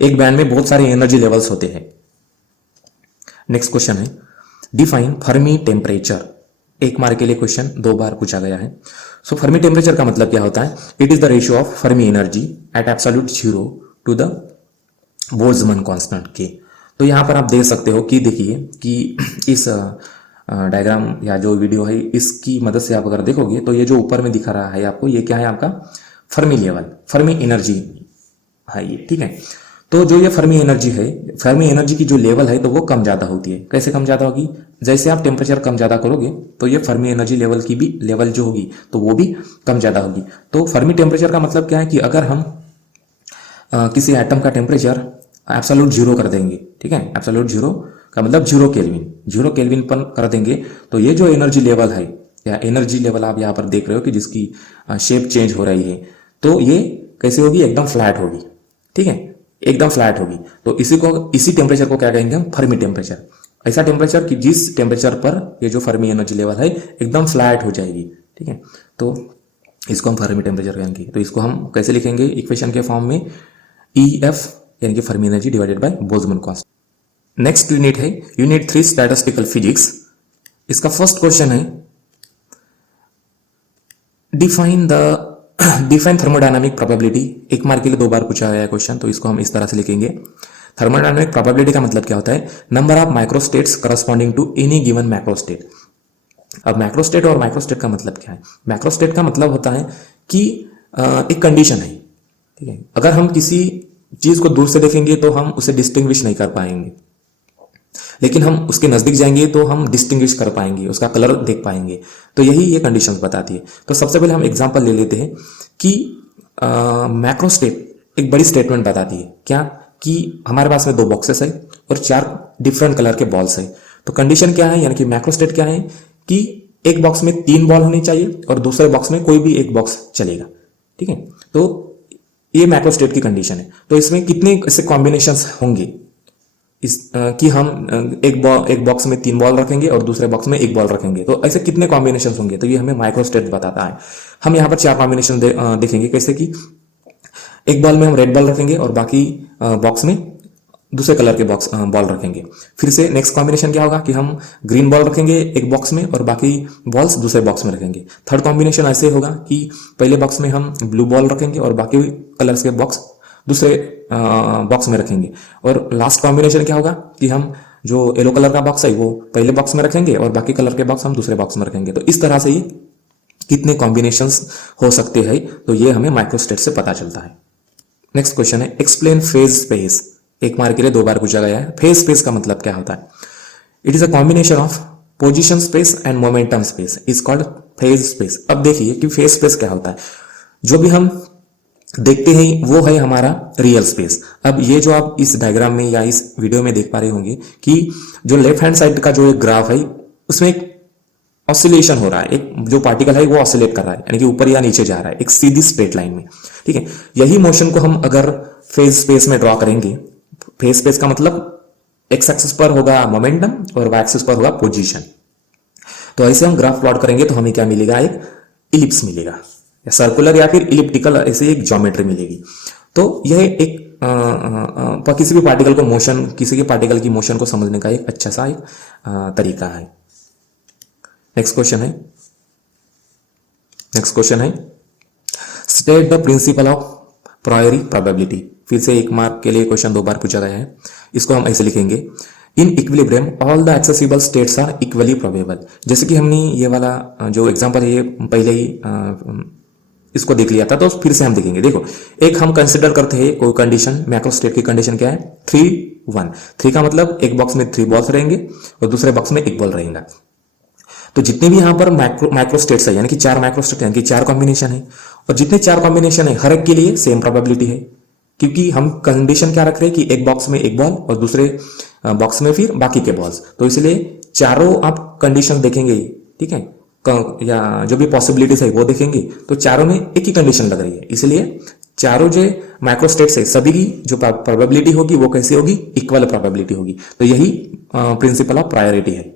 एक बैंड में बहुत सारे एनर्जी लेवल्स होते हैं। नेक्स्ट क्वेश्चन है डिफाइन फर्मी टेम्परेचर। 1 मार्क के लिए क्वेश्चन 2 बार पूछा गया है। सो फर्मी टेम्परेचर का मतलब क्या होता है? It is the ratio of Fermi energy at absolute zero to the Boltzmann constant k. तो यहाँ पर आप देख सकते हो कि देखिए कि इस डायग्राम या जो वीडियो है इसकी मदद से आप अगर देखोगे तो ये जो ऊपर में दिखा रहा है आपको, ये क्या है? आपका फर्मी लेवल, फर्मी एनर्जी है ये, ठीक है। तो जो ये फर्मी एनर्जी है, फर्मी एनर्जी की जो लेवल है तो वो कम ज्यादा होती है। कैसे कम ज्यादा होगी? जैसे आप टेम्परेचर कम ज्यादा करोगे तो ये फर्मी एनर्जी लेवल की भी लेवल जो होगी तो वो भी कम ज्यादा होगी। तो फर्मी टेम्परेचर का मतलब क्या है कि अगर हम किसी एटम का टेम्परेचर एब्सोल्यूट जीरो कर देंगे, ठीक है, एब्सोल्यूट जीरो का मतलब जीरो केल्विन पर कर देंगे, तो ये जो एनर्जी लेवल है या एनर्जी लेवल आप यहाँ पर देख रहे हो कि जिसकी शेप चेंज हो रही है, तो ये कैसे होगी? एकदम फ्लैट होगी, ठीक है, एकदम फ्लैट होगी। तो इसी टेम्परेचर को क्या कहेंगे हम? Fermi temperature. ऐसा टेम्परेचर कि जिस टेम्परेचर पर ये जो फर्मी एनर्जी लेवल है एकदम फ्लैट हो जाएगी, ठीक है, तो इसको हम फर्मी टेम्परेचर कहेंगे। तो इसको हम कैसे लिखेंगे इक्वेशन के फॉर्म में? EF यानी कि Fermi energy divided by Boltzmann constant. Next unit है यूनिट 3 स्टैटिस्टिकल फिजिक्स। इसका फर्स्ट क्वेश्चन है डिफाइन थर्मोडायनामिक प्रोबेबिलिटी। एक मार्क के लिए 2 बार पूछा गया क्वेश्चन, तो इसको हम इस तरह से लिखेंगे। थर्मोडायनामिक प्रोबेबिलिटी का मतलब क्या होता है? Number of microstates corresponding to any given macrostate. अब मैक्रोस्टेट और माइक्रोस्टेट का मतलब क्या है? मैक्रोस्टेट का मतलब होता है कि एक कंडीशन है, ठीक है, अगर हम किसी चीज को दूर से देखेंगे तो हम उसे डिस्टिंग्विश नहीं कर पाएंगे, लेकिन हम उसके नजदीक जाएंगे तो हम डिस्टिंग्विश कर पाएंगे, उसका कलर देख पाएंगे। तो यही ये कंडीशंस बताती है। तो सबसे पहले हम एग्जांपल ले लेते हैं कि मैक्रोस्टेट एक बड़ी स्टेटमेंट बताती है क्या? कि हमारे पास में 2 बॉक्सेस है और 4 डिफरेंट कलर के बॉल्स है। तो कंडीशन क्या है, यानी कि मैक्रोस्टेट क्या है कि एक बॉक्स में 3 बॉल होनी चाहिए और दूसरे बॉक्स में कोई भी एक बॉक्स चलेगा, ठीक है। तो ये मैक्रोस्टेट की कंडीशन है। तो इसमें कितने ऐसे कॉम्बिनेशंस होंगे कि हम एक बॉक्स में 3 बॉल रखेंगे और दूसरे बॉक्स में 1 बॉल रखेंगे, तो ऐसे कितने कॉम्बिनेशन होंगे? तो ये हमें माइक्रोस्टेट बताता है। हम यहाँ पर 4 कॉम्बिनेशन देखेंगे, कैसे कि एक बॉल में हम रेड बॉल रखेंगे और बाकी बॉक्स में दूसरे कलर के बॉल रखेंगे। फिर से नेक्स्ट कॉम्बिनेशन क्या होगा कि हम ग्रीन बॉल रखेंगे एक बॉक्स में और बाकी बॉल्स दूसरे बॉक्स में रखेंगे। थर्ड कॉम्बिनेशन ऐसे होगा कि पहले बॉक्स में हम ब्लू बॉल रखेंगे और बाकी कलर्स के बॉक्स दूसरे बॉक्स में रखेंगे। और लास्ट कॉम्बिनेशन क्या होगा कि हम जो येलो कलर का बॉक्स है वो पहले बॉक्स में रखेंगे और बाकी कलर के बॉक्स हम दूसरे बॉक्स में रखेंगे। तो इस तरह से ये कितने कॉम्बिनेशंस हो सकते हैं, तो ये हमें माइक्रोस्टेट से पता चलता है। नेक्स्ट क्वेश्चन है एक्सप्लेन फेज स्पेस। एक मार्क के लिए 2 बार पूछा गया है। फेज स्पेस का मतलब क्या होता है? It is a combination of position space and momentum space is called phase space. अब देखिए कि फेज स्पेस क्या होता है। जो भी हम देखते हैं वो है हमारा रियल स्पेस। अब ये जो आप इस डायग्राम में या इस वीडियो में देख पा रहे होंगे कि जो लेफ्ट हैंड साइड का जो एक ग्राफ है उसमें एक ऑसिलेशन हो रहा है, एक जो पार्टिकल है वो ऑसिलेट कर रहा है, यानी कि ऊपर या नीचे जा रहा है एक सीधी स्ट्रेट लाइन में, ठीक है। यही मोशन को हम अगर फेज स्पेस में ड्रॉ करेंगे, फेज स्पेस का मतलब एक्स एक्सिस पर होगा मोमेंटम और वाई एक्सिस पर होगा पोजीशन। तो ऐसे हम ग्राफ प्लॉट करेंगे तो हमें क्या मिलेगा? एक इलिप्स मिलेगा, या सर्कुलर या फिर इलिप्टिकल, ऐसे एक ज्योमेट्री मिलेगी। तो यह एक किसी भी पार्टिकल को मोशन, किसी के पार्टिकल की मोशन को समझने का एक अच्छा सा एक तरीका है। नेक्स्ट क्वेश्चन है state the principle of प्रायोरी probability. फिर से एक मार्क के लिए क्वेश्चन 2 बार पूछा गया है। इसको हम ऐसे लिखेंगे in equilibrium all the accessible states are equally probable. जैसे कि हमने ये वाला जो एग्जांपल है ये पहले ही इसको देख लिया था, तो फिर से हम देखेंगे। देखो, एक हम कंसिडर करते हैं कोई कंडीशन, मैक्रोस्टेट की कंडीशन क्या है? 3 1। 3 का मतलब एक बॉक्स में 3 बॉल्स रहेंगे और दूसरे बॉक्स में 1 बॉल रहेगा। तो जितने भी यहां पर माइक्रोस्टेट्स है, यानी कि 4 माइक्रोस्टेट यानी कि 4 कॉम्बिनेशन है, और जितने 4 कॉम्बिनेशन है हर एक के लिए सेम प्रोबेबिलिटी है, क्योंकि हम कंडीशन क्या रख रहे हैं कि एक बॉक्स में 1 बॉल और दूसरे बॉक्स में फिर बाकी के बॉल्स। तो इसलिए चारों आप कंडीशन देखेंगे, ठीक है, या जो भी पॉसिबिलिटीज है वो देखेंगे, तो चारों में एक ही कंडीशन लग रही है। इसलिए चारों जो माइक्रोस्टेट्स है सभी की जो प्रोबेबिलिटी होगी वो कैसी होगी? इक्वल प्रोबेबिलिटी होगी। तो यही प्रिंसिपल ऑफ प्रायोरिटी है।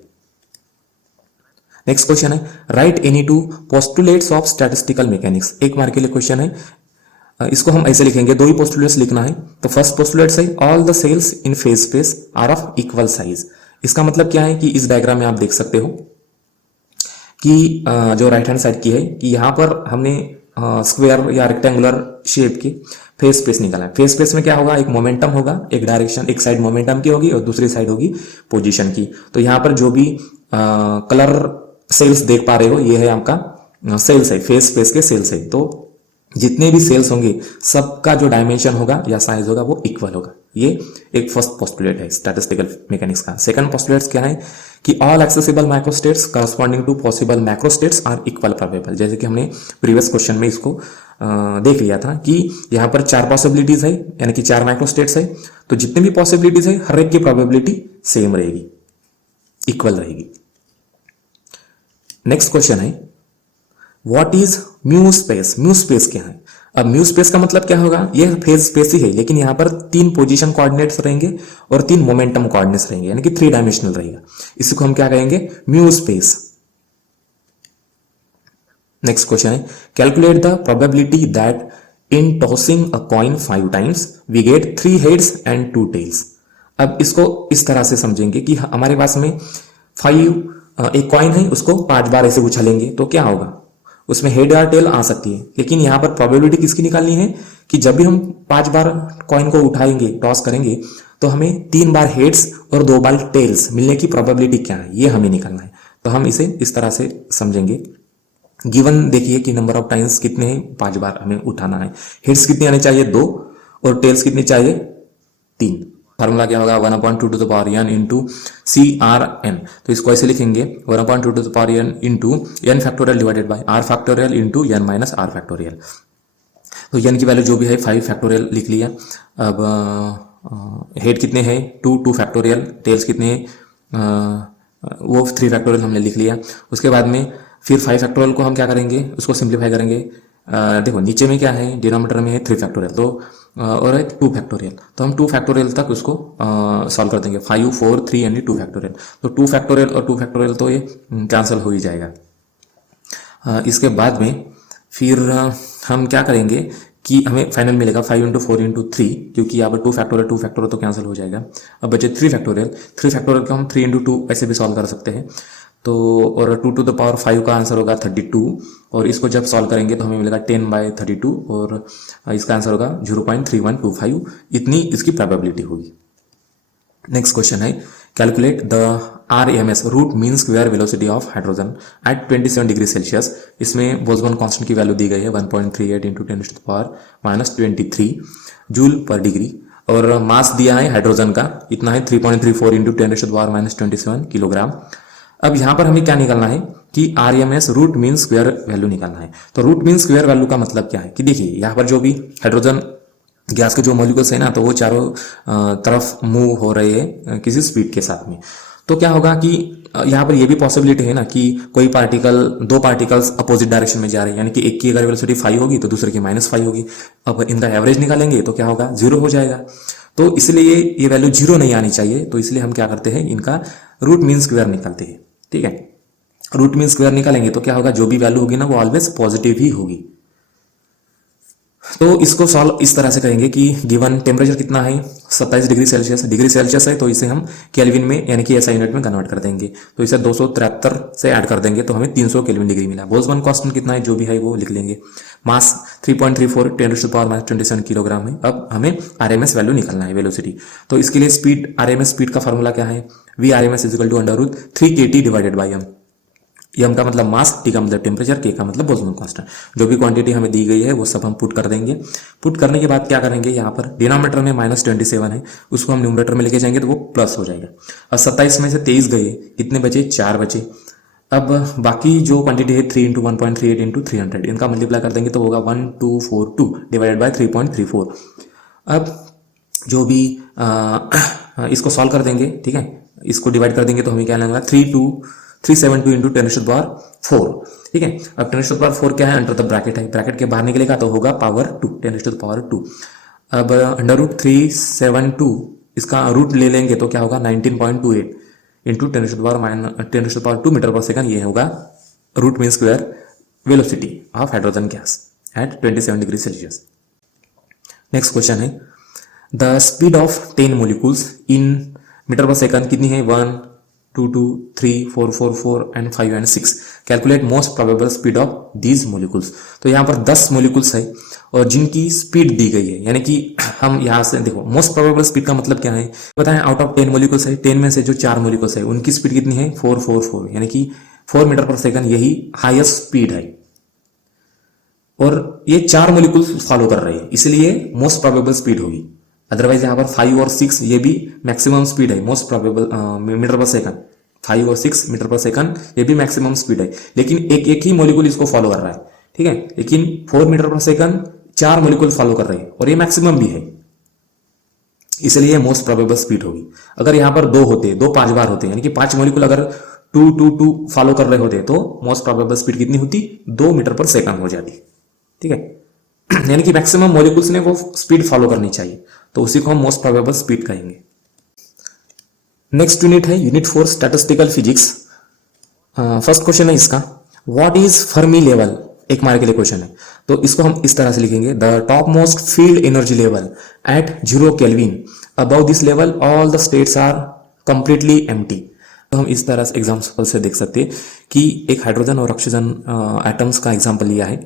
नेक्स्ट क्वेश्चन है right any 2 postulates of statistical mechanics. एक मार्क के लिए क्वेश्चन है, इसको हम ऐसे लिखेंगे, 2 ही पोस्टुलेट्स लिखना है। तो फर्स्ट पोस्टुलेट्स है all the cells in phase space are of equal size. इसका मतलब क्या है कि इस डायग्राम में आप देख सकते हो कि जो राइट हैंड साइड की है कि यहाँ पर हमने स्क्वायर या रेक्टेंगुलर शेप की फेस स्पेस निकाला है। फेस स्पेस में क्या होगा, एक मोमेंटम होगा, एक डायरेक्शन, एक साइड मोमेंटम की होगी और दूसरी साइड होगी पोजीशन की। तो यहाँ पर जो भी कलर सेल्स देख पा रहे हो ये है आपका सेल्स है, फेस स्पेस के सेल्स है। तो जितने भी सेल्स होंगे सबका जो डायमेंशन होगा या साइज होगा वो इक्वल होगा। ये एक फर्स्ट पोस्टुलेट है स्टैटिस्टिकल मैकेनिक्स का। सेकंड पोस्टुलेट्स क्या है कि all accessible microstates corresponding to possible macrostates are equal probable. जैसे कि हमने प्रीवियस क्वेश्चन में इसको देख लिया था कि यहाँ पर 4 पॉसिबिलिटीज है, यानी कि 4 माइक्रोस्टेट्स है। तो जितने भी पॉसिबिलिटीज है हर एक की प्रोबेबिलिटी सेम रहेगी, इक्वल रहेगी। नेक्स्ट क्वेश्चन है what is mu space. Mu space क्या है? अब म्यू स्पेस का मतलब क्या होगा, ये फेज स्पेस ही है लेकिन यहां पर 3 पोजीशन कोऑर्डिनेट्स रहेंगे और 3 मोमेंटम कोऑर्डिनेट्स रहेंगे, यानी कि 3 डायमेंशनल रहेगा। इसको हम क्या कहेंगे, म्यू स्पेस। नेक्स्ट क्वेश्चन है calculate the probability that in tossing a coin 5 times we get 3 heads and 2 tails. अब इसको इस तरह से समझेंगे कि हमारे पास में 5 एक कॉइन है, उसको 5 बार ऐसे उछलेंगे तो क्या होगा, उसमें हेड या टेल आ सकती है। लेकिन यहां पर प्रोबेबिलिटी किसकी निकालनी है कि जब भी हम 5 बार कॉइन को उठाएंगे, टॉस करेंगे, तो हमें 3 बार हेड्स और 2 बार टेल्स मिलने की प्रोबेबिलिटी क्या है, ये हमें निकालना है। तो हम इसे इस तरह से समझेंगे। गिवन देखिए कि नंबर ऑफ टाइम्स कितने हैं, 5 बार हमें उठाना है। हेड्स कितने आने चाहिए, 2, और टेल्स कितनी चाहिए, 3। फार्मूला क्या होगा, 1/2 to the power n into C R N. तो इसको ऐसे लिखेंगे 1/2 to the power n into n factorial divided by r factorial into n minus r factorial. तो n की वैल्यू जो भी है 5 फैक्टोरियल लिख लिया। अब हेड कितने हैं, 2 फैक्टोरियल, टेल्स कितने हैं, वो 3 फैक्टोरियल हमने लिख लिया। उसके बाद में फिर 5 फैक्टोरियल को हम क्या करेंगे, उसको सिंप्लीफाई करेंगे। देखो नीचे में क्या है, डिनोमिनेटर में है 3 फैक्टोरियल, तो और है 2 फैक्टोरियल, तो हम 2 फैक्टोरियल तक उसको सॉल्व कर देंगे। 5, 4, 3 यानी 2 फैक्टोरियल। तो 2 फैक्टोरियल और 2 फैक्टोरियल तो ये कैंसिल हो ही जाएगा। इसके बाद में फिर हम क्या करेंगे कि हमें फाइनल मिलेगा 5 इंटू 4 इंटू 3, क्योंकि यहाँ पर 2 फैक्टोरियल तो कैंसिल हो जाएगा। अब बचे 3 फैक्टोरियल को हम 3 इंटू 2 ऐसे भी सॉल्व कर सकते हैं। तो और 2 टू द पावर 5 का आंसर होगा 32, और इसको जब सॉल्व करेंगे तो हमें मिलेगा 10/32, और इसका आंसर होगा 0.3125। इतनी इसकी प्रोबेबिलिटी होगी। नेक्स्ट क्वेश्चन है calculate the RMS root mean square velocity of hydrogen at 27 degree Celsius. इसमें बोल्ट्जमान कांस्टेंट की वैल्यू दी गई है 1.38 इंटू 10⁻⁻23 जूल पर डिग्री, और मास दिया है हाइड्रोजन का इतना है 3.34 इंटू 10⁻⁻27 किलोग्राम। अब यहां पर हमें क्या निकालना है कि RMS root mean square value निकालना है। तो रूट मीन स्क्वायर वैल्यू का मतलब क्या है कि देखिए यहाँ पर जो भी हाइड्रोजन गैस के जो मॉलिक्यूल्स है ना, तो वो चारों तरफ मूव हो रहे हैं किसी स्पीड के साथ में। तो क्या होगा कि यहाँ पर ये भी पॉसिबिलिटी है ना कि कोई पार्टिकल, 2 पार्टिकल्स अपोजिट डायरेक्शन में जा रहे हैं, यानी कि एक की अगर वेलोसिटी 5 होगी तो दूसरे की -5 होगी। अब इनका एवरेज निकालेंगे तो क्या होगा, 0 हो जाएगा। तो इसलिए ये वैल्यू 0 नहीं आनी चाहिए, तो इसलिए हम क्या करते हैं, इनका रूट मीन स्क्वायर निकालते हैं। ठीक है, रूट मीन स्क्वायर निकालेंगे तो क्या होगा, जो भी वैल्यू होगी ना वो ऑलवेज पॉजिटिव ही होगी। तो इसको सॉल्व इस तरह से करेंगे कि गिवन टेम्परेचर कितना है 27 डिग्री सेल्सियस है, तो इसे हम केल्विन में यानी कि SI यूनिट में कन्वर्ट कर देंगे। तो इसे 273 से ऐड कर देंगे तो हमें 300 केल्विन डिग्री मिला। बोल्ट्जमान कांस्टेंट कितना है जो भी है वो लिख लेंगे। मास 3.34 10⁻⁻27 किलोग्राम है। अब हमें RMS वैल्यू निकालना है, वेलोसिटी। तो इसके लिए स्पीड, RMS स्पीड का फॉर्मूला क्या है, VRMS equal to √3kT divided by m। m का मतलब मास, t का मतलब टेम्परेचर, k का मतलब बोल्ट्जमान कांस्टेंट। जो भी क्वांटिटी हमें दी गई है वो सब हम पुट कर देंगे। पुट करने के बाद क्या करेंगे, यहाँ पर डिनोमिनेटर में -27 है, उसको हम न्यूमरेटर में लेके जाएंगे तो वो प्लस हो जाएगा। अब 27 में से 23 गए, कितने बचे, 4 बचे। अब बाकी जो क्वांटिटी है 3 इंटू 1.38 इंटू 300, इनका मल्टीप्लाई कर देंगे तो होगा 1242 डिवाइडेड बाई 3.34। अब जो भी इसको सॉल्व कर देंगे, ठीक है, इसको डिवाइड कर देंगे तो हमें क्या लगेगा 372 इंटू 10⁴। ठीक है, अब 10⁴ क्या है, अंडर द ब्रैकेट है, ब्रैकेट के बाहर निकलेगा तो होगा पावर 2, 10⁻²। अब √372 इसका रूट ले लेंगे तो क्या होगा 19.28 इंटू 10⁻² मीटर पर सेकंड। ये होगा root mean square velocity of hydrogen gas at 27 degree Celsius. Next question है the speed of 10 molecules in metre per second कितनी है, 1, 2 2 3 4 4 4 and 5 and 6. Calculate most probable speed of these molecules. तो यहाँ पर 10 molecules है और जिनकी स्पीड दी गई है, यानी कि हम यहाँ से देखो मोस्ट प्रोबेबल स्पीड का मतलब क्या है बताएं। आउट ऑफ 10 मोलिकुल्स है, 10 में से जो 4 मोलिकुल्स है उनकी स्पीड कितनी है 444, यानी कि 4 मीटर पर सेकंड, यही हाईएस्ट स्पीड है। और ये 4 मोलिकुल्स फॉलो कर रहे हैं, इसलिए मोस्ट प्रोबेबल स्पीड होगी। अदरवाइज यहाँ पर 5 और 6 ये भी मैक्सिमम स्पीड है most probable metre per second. 5 और 6 मीटर पर सेकंड ये भी मैक्सिमम स्पीड है, लेकिन एक एक ही मोलिकुल इसको फॉलो कर रहा है, ठीक है। लेकिन 4 metre per second 4 molecule follow कर रहे हैं और ये मैक्सिमम भी है, इसलिए मोस्ट प्रोबेबल स्पीड होगी। अगर यहाँ पर 2 होते, 2 5 बार होते, यानी कि 5 मोलिकुल अगर 2 2 2 फॉलो कर रहे होते तो मोस्ट प्रोबेबल स्पीड कितनी होती 2 मीटर पर सेकंड हो जाती, ठीक है। यानी कि मैक्सिमम मॉलिक्यूल्स ने वो स्पीड फॉलो करनी चाहिए, तो उसी को हम मोस्ट प्रोबेबल स्पीड कहेंगे। नेक्स्ट यूनिट है unit 4 statistical physics. First question है इसका, व्हाट इज फर्मी लेवल, एक मार्क के लिए क्वेश्चन है। तो इसको हम इस तरह से लिखेंगे, the top most filled energy level at 0 Kelvin, above this level all the states are completely empty. तो हम इस तरह से एग्जाम्पल से देख सकते हैं कि एक हाइड्रोजन और ऑक्सीजन एटम्स का एग्जाम्पल लिया है।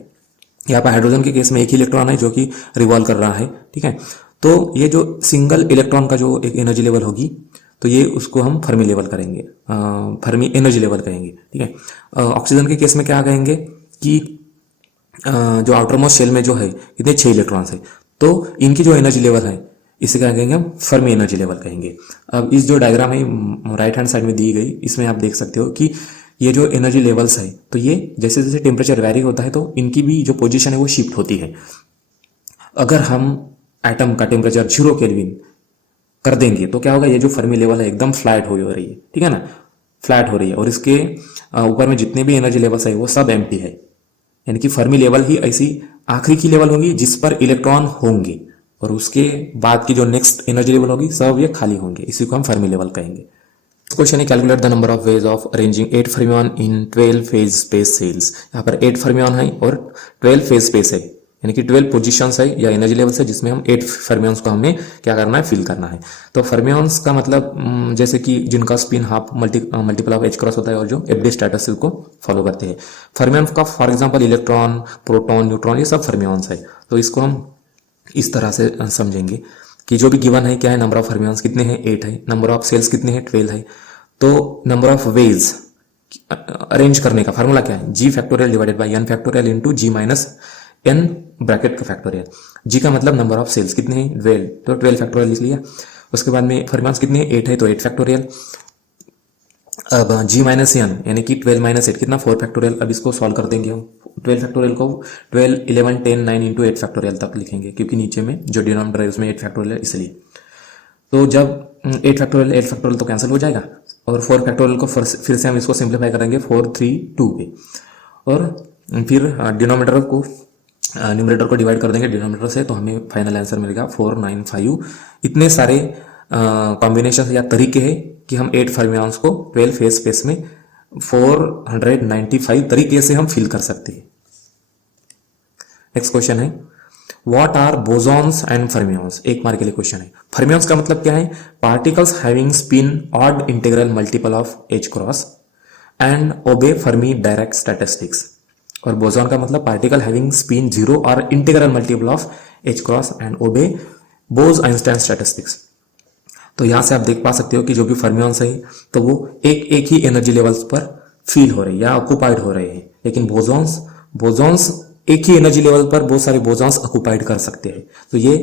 यहाँ पर हाइड्रोजन के केस में एक ही इलेक्ट्रॉन है जो कि रिवॉल्व कर रहा है, ठीक है। तो ये जो सिंगल इलेक्ट्रॉन का जो एक एनर्जी लेवल होगी, तो ये उसको हम फर्मी लेवल करेंगे, फर्मी एनर्जी लेवल कहेंगे, ठीक है। ऑक्सीजन के केस में क्या कहेंगे कि जो आउटर मोस्ट शेल में जो है कितने 6 इलेक्ट्रॉन्स है, तो इनकी जो एनर्जी लेवल है इसे क्या कहेंगे हम फर्मी एनर्जी लेवल कहेंगे। अब इस जो डायग्राम है राइट हैंड साइड में दी गई, इसमें आप देख सकते हो कि ये जो एनर्जी लेवल्स है, तो ये जैसे जैसे टेम्परेचर वैरी होता है तो इनकी भी जो पोजीशन है वो शिफ्ट होती है। अगर हम एटम का टेम्परेचर 0 केल्विन कर देंगे तो क्या होगा, ये जो फर्मी लेवल है एकदम फ्लैट हो रही है, ठीक है ना, फ्लैट हो रही है, और इसके ऊपर में जितने भी एनर्जी लेवल्स है वो सब एम्प्टी है। यानी कि फर्मी लेवल ही ऐसी आखिरी की लेवल होगी जिस पर इलेक्ट्रॉन होंगे, और उसके बाद की जो नेक्स्ट एनर्जी लेवल होगी सब ये खाली होंगे, इसी को हम फर्मी लेवल कहेंगे। क्वेश्चन है, calculate the number of ways of arranging 8 fermion in 12 phase space cells. यहाँ पर 8 फर्मियन है और 12 फेज स्पेस है, यानी कि 12 पोजीशंस है या एनर्जी लेवल्स है, जिसमें हम 8 फर्मियंस को हमें क्या करना है, फिल करना है। तो फर्मियंस का मतलब जैसे कि जिनका spin half multiple of h cross होता है और जो एफडी स्टेटस को फॉलो करते हैं। फर्मियंस का for example electron, proton, neutron, ये सब फर्मियंस है। तो इसको हम इस तरह से समझेंगे कि जो भी गिवन है क्या है, नंबर ऑफ फर्मियंस कितने हैं 8 है, नंबर ऑफ सेल्स कितने हैं 12 है। तो नंबर ऑफ वेज अरेंज करने का फार्मूला क्या है, G factorial divided by N factorial into G minus N bracket का फैक्टोरियल। जी का मतलब नंबर ऑफ सेल्स कितने हैं 12, तो 12 फैक्टोरियल लिख लिया। उसके बाद में फर्मियंस कितने हैं 8 है, तो 8 फैक्टोरियल। अब जी माइनस एन यानी कि 12 माइनस 8 कितना 4 फैक्टोरियल। अब इसको सॉल्व कर देंगे हम, 12 फैक्टोरियल को 12 11 10 9 इंटू 8 फैक्टोरियल तक लिखेंगे, क्योंकि नीचे में जो डिनोमिनेटर है उसमें 8 फैक्टोरियल है इसलिए। तो जब 8 फैक्टोरियल तो कैंसिल हो जाएगा, और 4 फैक्टोरियल को फिर से हम इसको सिंप्लीफाई करेंगे 4 3 2 पे, और फिर डिनोमिनेटर को न्यूमरेटर को डिवाइड कर देंगे डिनोमिनेटर से, तो हमें फाइनल आंसर मिलेगा 495। इतने सारे कॉम्बिनेशन या तरीके हैं कि हम 8 फर्मियंस को 12 फेज स्पेस में 495 तरीके से हम फिल कर सकते हैं। नेक्स्ट क्वेश्चन है, what are bosons and fermions, एक मार्क के लिए क्वेश्चन है। फर्मियंस का मतलब क्या है, particles having spin odd integral multiple of h cross and obey Fermi Dirac statistics. और बोसॉन का मतलब पार्टिकल हैविंग स्पिन 0 और integral multiple of h cross and obey Bose Einstein statistics. तो यहां से आप देख पा सकते हो कि जो भी फर्मियंस है तो वो एक ही एनर्जी लेवल्स पर फील हो रहे हैं या ऑक्युपाइड हो रहे हैं, लेकिन बोसॉन्स एक ही एनर्जी लेवल पर बहुत सारे बोसॉन्स ऑक्युपाइड कर सकते हैं। तो ये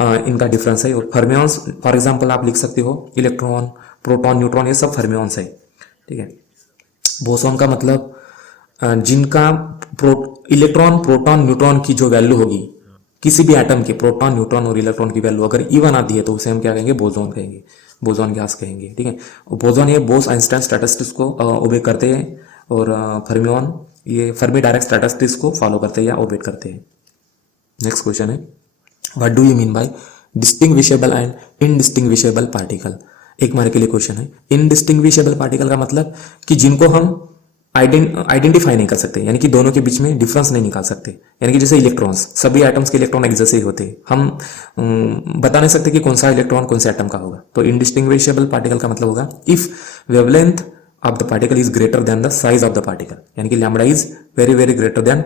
इनका डिफरेंस है। और फर्मियंस फॉर एग्जांपल आप लिख सकते हो इलेक्ट्रॉन, प्रोटॉन, न्यूट्रॉन, ये सब फर्मियंस है, ठीक है। बोसॉन का मतलब जिनका इलेक्ट्रॉन, प्रोटॉन, न्यूट्रॉन की जो वैल्यू होगी किसी भी एटम के, प्रोटॉन, न्यूट्रॉन और इलेक्ट्रॉन की वैल्यू अगर इवन आती है तो उसे हम क्या कहेंगे, बोसॉन कहेंगे, बोसॉन गैस कहेंगे, ठीक है। बोसॉन ये बोस आइंस्टाइन स्टैटिस्टिक्स को ओबे करते हैं, और फर्मियन ये फर्मी डायरेक्ट स्टैटिस्टिक्स को फॉलो करते हैं या ओबे करते हैं। नेक्स्ट क्वेश्चन है, what do you mean by distinguishable and indistinguishable particle. एक मार्क के लिए क्वेश्चन है। इनडिस्टिंग्विशेबल पार्टिकल का मतलब कि जिनको हम आइडेंटिफाई नहीं कर सकते, यानी कि दोनों के बीच में डिफरेंस नहीं निकाल सकते। यानी कि जैसे इलेक्ट्रॉन्स, सभी एटम्स के इलेक्ट्रॉन एक जैसे ही होते हैं, हम बता नहीं सकते कि कौन सा इलेक्ट्रॉन कौन से एटम का होगा। तो इनडिस्टिंग्विशेबल पार्टिकल का मतलब होगा if wavelength of the particle is greater than the size of the particle, यानी कि lambda is very very greater than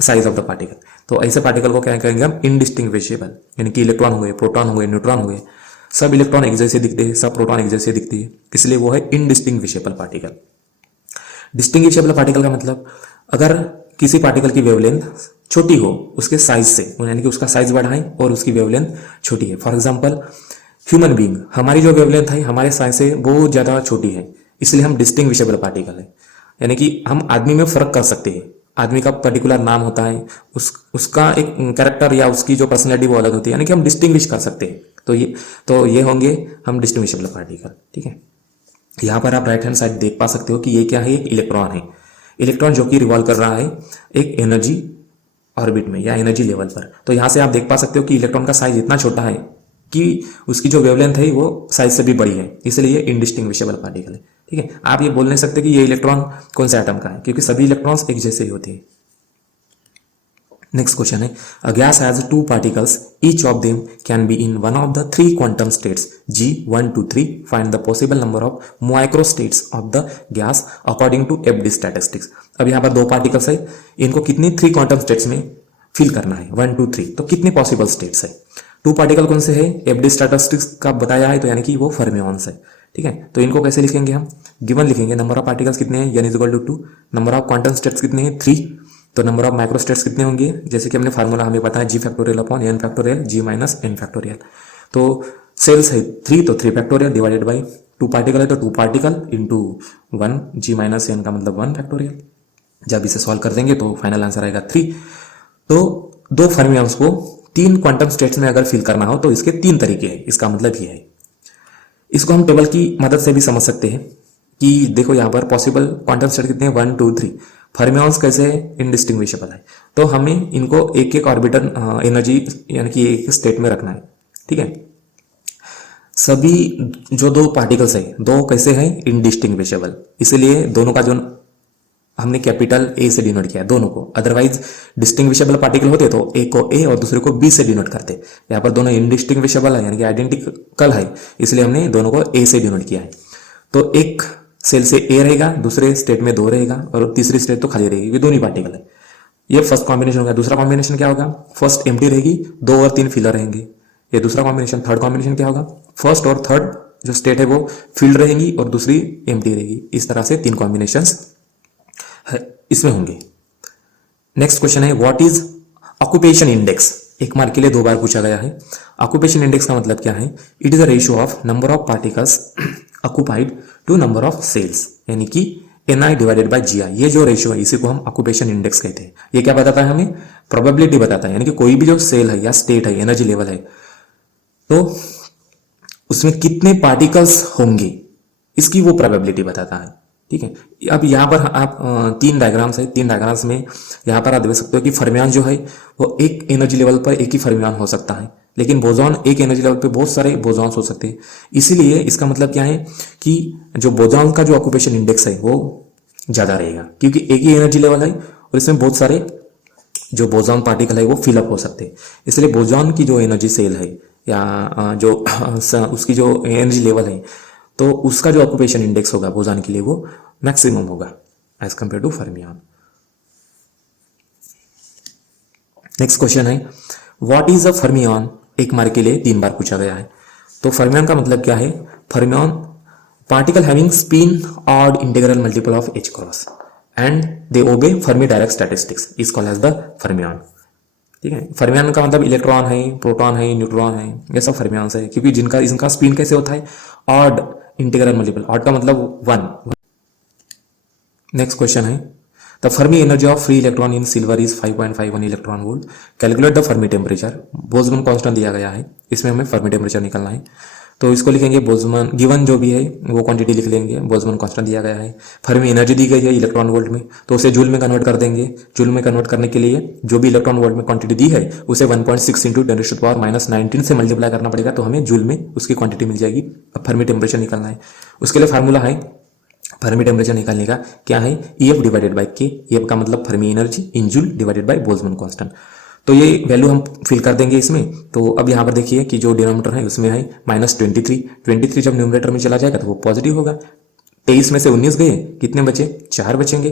size of the particle. तो ऐसे पार्टिकल को क्या कहेंगे हम, इनडिस्टिंग्विशेबल, यानी कि इलेक्ट्रॉन हुए, प्रोटॉन हुए, न्यूट्रॉन हुए, सब इलेक्ट्रॉन एक जैसे दिखते हैं, सब प्रोटॉन एक जैसे दिखती है, इसलिए वो है इनडिस्टिंग्विशेबल पार्टिकल। डिस्टिंग्विशेबल पार्टिकल का मतलब, अगर किसी पार्टिकल की वेवलेंथ छोटी हो उसके साइज से, यानी कि उसका साइज बढ़ा है और उसकी वेवलेंथ छोटी है। फॉर एग्जांपल ह्यूमन बीइंग, हमारी जो वेवलेंथ है हमारे साइज से बहुत ज़्यादा छोटी है, इसलिए हम डिस्टिंग्विशेबल पार्टिकल है, यानी कि हम आदमी में फर्क कर सकते हैं। आदमी का पर्टिकुलर नाम होता है, उसका एक कैरेक्टर या उसकी जो पर्सनैलिटी वो अलग होती है, यानी कि हम डिस्टिंग्विश कर सकते हैं। तो ये होंगे हम डिस्टिंग्विशेबल पार्टिकल। ठीक है, यहाँ पर आप राइट हैंड साइड देख पा सकते हो कि ये क्या है, एक इलेक्ट्रॉन है। इलेक्ट्रॉन जो कि रिवॉल्व कर रहा है एक एनर्जी ऑर्बिट में या एनर्जी लेवल पर। तो यहाँ से आप देख पा सकते हो कि इलेक्ट्रॉन का साइज इतना छोटा है कि उसकी जो वेवलेंथ है वो साइज से भी बड़ी है, इसलिए ये इनडिस्टिंग्विशेबल पार्टिकल है। ठीक है, आप ये बोल नहीं सकते कि ये इलेक्ट्रॉन कौन से एटम का है, क्योंकि सभी इलेक्ट्रॉन्स एक जैसे ही होते हैं। नेक्स्ट क्वेश्चन है, a gas has two particles, each of them can be in one of the three quantum states G1 to 3, find the possible number of micro states of the gas according to FD statistics. अब यहाँ पर दो particles है, इनको कितनी three quantum states में fill करना है, 1 2 3, तो कितने पॉसिबल स्टेट्स है। टू पार्टिकल कौन से है, एफडी स्टैटिस्टिक्स का बताया है, तो यानी कि वो फर्मियॉन्स है। ठीक है, तो इनको कैसे लिखेंगे हम, गिवन लिखेंगे, नंबर ऑफ पार्टिकल्स कितने हैं, n is equal to 2, number of quantum states कितने हैं 3, तो नंबर ऑफ माइक्रोस्टेट्स कितने होंगे, जैसे कि हमने फार्मूला हमें पता है G factorial upon n factorial G minus n factorial. तो सेल्स है 3, तो 3 फैक्टोरियल डिवाइडेड बाई 2 पार्टिकल है तो 2 particle into 1 G minus n का मतलब 1 फैक्टोरियल। जब इसे सॉल्व कर देंगे तो फाइनल आंसर आएगा 3। तो दो फर्मियॉन्स को 3 क्वांटम स्टेट्स में अगर फिल करना हो तो इसके 3 तरीके हैं, इसका मतलब ये है। इसको हम टेबल की मदद से भी समझ सकते हैं कि देखो यहाँ पर पॉसिबल क्वांटम स्टेट कितने हैं, 1 2 3। फर्मियॉन्स कैसे इनडिस्टिंग्विशेबल है, तो हमें इनको एक एक ऑर्बिटल एनर्जी यानी कि एक स्टेट में रखना है। ठीक है, सभी जो दो पार्टिकल्स है दो कैसे हैं, इनडिस्टिंग्विशेबल, इसलिए दोनों का जो हमने कैपिटल ए से डिनोट किया है दोनों को, अदरवाइज डिस्टिंग्विशेबल पार्टिकल होते तो एक को ए और दूसरे को बी से डिनोट करते। यहाँ पर दोनों इनडिस्टिंग्विशेबल है यानी कि आइडेंटिकल है, इसलिए हमने दोनों को ए से डिनोट किया है। तो एक सेल से ए रहेगा, दूसरे स्टेट में 2 रहेगा और तीसरी स्टेट तो खाली रहेगी, ये दोनों ही पार्टिकल है। ये फर्स्ट कॉम्बिनेशन होगा। दूसरा कॉम्बिनेशन क्या होगा, फर्स्ट एम्प्टी रहेगी, 2 और 3 फिलर रहेंगे, ये दूसरा कॉम्बिनेशन। थर्ड कॉम्बिनेशन क्या होगा, फर्स्ट और थर्ड जो स्टेट है वो फील्ड रहेंगी और दूसरी एम्प्टी रहेगी। इस तरह से 3 कॉम्बिनेशंस इसमें होंगे। नेक्स्ट क्वेश्चन है, व्हाट इज ऑक्यूपेशन इंडेक्स। एक मार्क के लिए 2 बार पूछा गया है। ऑक्यूपेशन इंडेक्स का मतलब क्या है, it is a ratio of number of particles occupied to number of cells, यानी कि Ni डिवाइडेड बाय Gi। ये जो रेशियो है इसी को हम ऑक्यूपेशन इंडेक्स कहते हैं। ये क्या बताता है, हमें प्रोबेबिलिटी बताता है, यानी कि कोई भी जो सेल है या स्टेट है, एनर्जी लेवल है, तो उसमें कितने पार्टिकल्स होंगे इसकी वो प्रोबेबिलिटी बताता है। ठीक है, अब यहाँ पर आप 3 डायग्राम्स है, 3 डायग्राम्स में यहाँ पर आप देख सकते हो कि फर्मियॉन जो है वो एक एनर्जी लेवल पर एक ही फर्मियॉन हो सकता है, लेकिन बोजॉन एक एनर्जी लेवल पे बहुत सारे बोजॉन्स हो सकते हैं। इसीलिए इसका मतलब क्या है कि जो बोजॉन का जो ऑक्यूपेशन इंडेक्स है वो ज़्यादा रहेगा, क्योंकि एक ही एनर्जी लेवल है और इसमें बहुत सारे जो बोजॉन पार्टिकल है वो फिलअप हो सकते हैं। इसलिए बोजॉन की जो एनर्जी सेल है या जो उसकी जो एनर्जी लेवल है, तो उसका जो ऑक्यूपेशन इंडेक्स होगा बोजॉन के लिए वो मैक्सिमम होगा as compare to fermion. Next question है, व्हाट इज अ फर्मियॉन। एक मार्क के लिए 3 बार पूछा गया है। तो फर्मियॉन का मतलब क्या है, fermion particle having spin odd integral multiple of h cross and they obey Fermi Dirac statistics is called as the fermion. ठीक है, फर्मियॉन का मतलब इलेक्ट्रॉन है, प्रोटॉन है, न्यूट्रॉन है, ये सब फर्मियॉन्स है, क्योंकि जिनका इनका स्पिन कैसे होता है, ऑड इंटीग्रल मल्टीपल, ऑड का मतलब 1। नेक्स्ट क्वेश्चन है, the Fermi energy of free electron in silver is 5.51 electron volt, calculate the Fermi temperature. Boltzmann constant दिया गया है, इसमें हमें फर्मी टेम्परेचर निकालना है, तो इसको लिखेंगे बोल्ट्जमैन, गिवन जो भी है वो क्वांटिटी लिख लेंगे, बोल्ट्जमैन कांस्टेंट दिया गया है। फर्मी एनर्जी दी गई है इलेक्ट्रॉन वोल्ट में, तो उसे जूल में कन्वर्ट कर देंगे। जूल में कन्वर्ट करने के लिए जो भी इलेक्ट्रॉन वोल्ट में क्वांटिटी दी है उसे 1.6 इंटू 10⁻⁻19 से मल्टीप्लाई करना पड़ेगा, तो हमें जूल में उसकी क्वांटिटी मिल जाएगी। अब फर्मी टेम्परेचर निकालना है, उसके लिए फार्मूला है फर्मी टेम्परेचर निकालने का, क्या है, EF divided by K। EF का मतलब Fermi energy in joule divided by Boltzmann constant. तो ये वैल्यू हम फिल कर देंगे इसमें। तो अब यहाँ पर देखिए कि जो डिनोमिनेटर है उसमें है -23। 23 जब न्यूमरेटर में चला जाएगा तो वो पॉजिटिव होगा, 23 में से 19 गए, कितने बचे? 4 बचेंगे।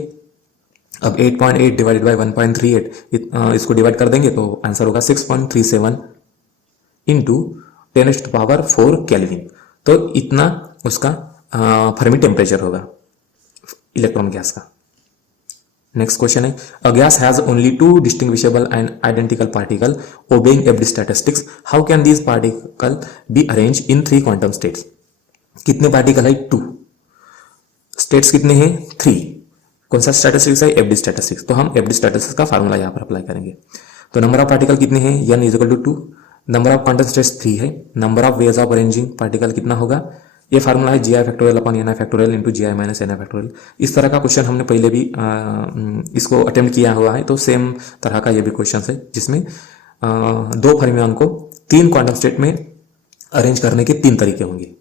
अब 8.8 डिवाइडेड बाई 1.38 इसको डिवाइड कर देंगे तो आंसर होगा 6.37 इंटू 10⁴ केल्विन। तो इतना उसका फर्मी टेम्परेचर होगा इलेक्ट्रॉन गैस का। नेक्स्ट क्वेश्चन है, a gas has only 2 distinguishable and identical particle obeying एब्री statistics, how can these particle be arrange in 3 quantum states? कितने पार्टिकल है? 2। स्टेट्स कितने हैं? 3। कौन सा स्टैटिस्टिक्स है? एब्री स्टैटिस्टिक्स। तो हम एब्री स्टैटिस्टिक्स का फार्मूला यहाँ पर अप्लाई करेंगे। तो नंबर ऑफ पार्टिकल कितने हैं? n is equal to 2। Number of quantum states 3 है। Number of ways of arranging particle कितना होगा? ये फार्मूला है GI factorial upon NI factorial into GI minus NI factorial. इस तरह का क्वेश्चन हमने पहले भी इसको अटेम्प्ट किया हुआ है, तो सेम तरह का ये भी क्वेश्चन है जिसमें 2 फर्मियन को 3 क्वांटम स्टेट में अरेंज करने के 3 तरीके होंगे।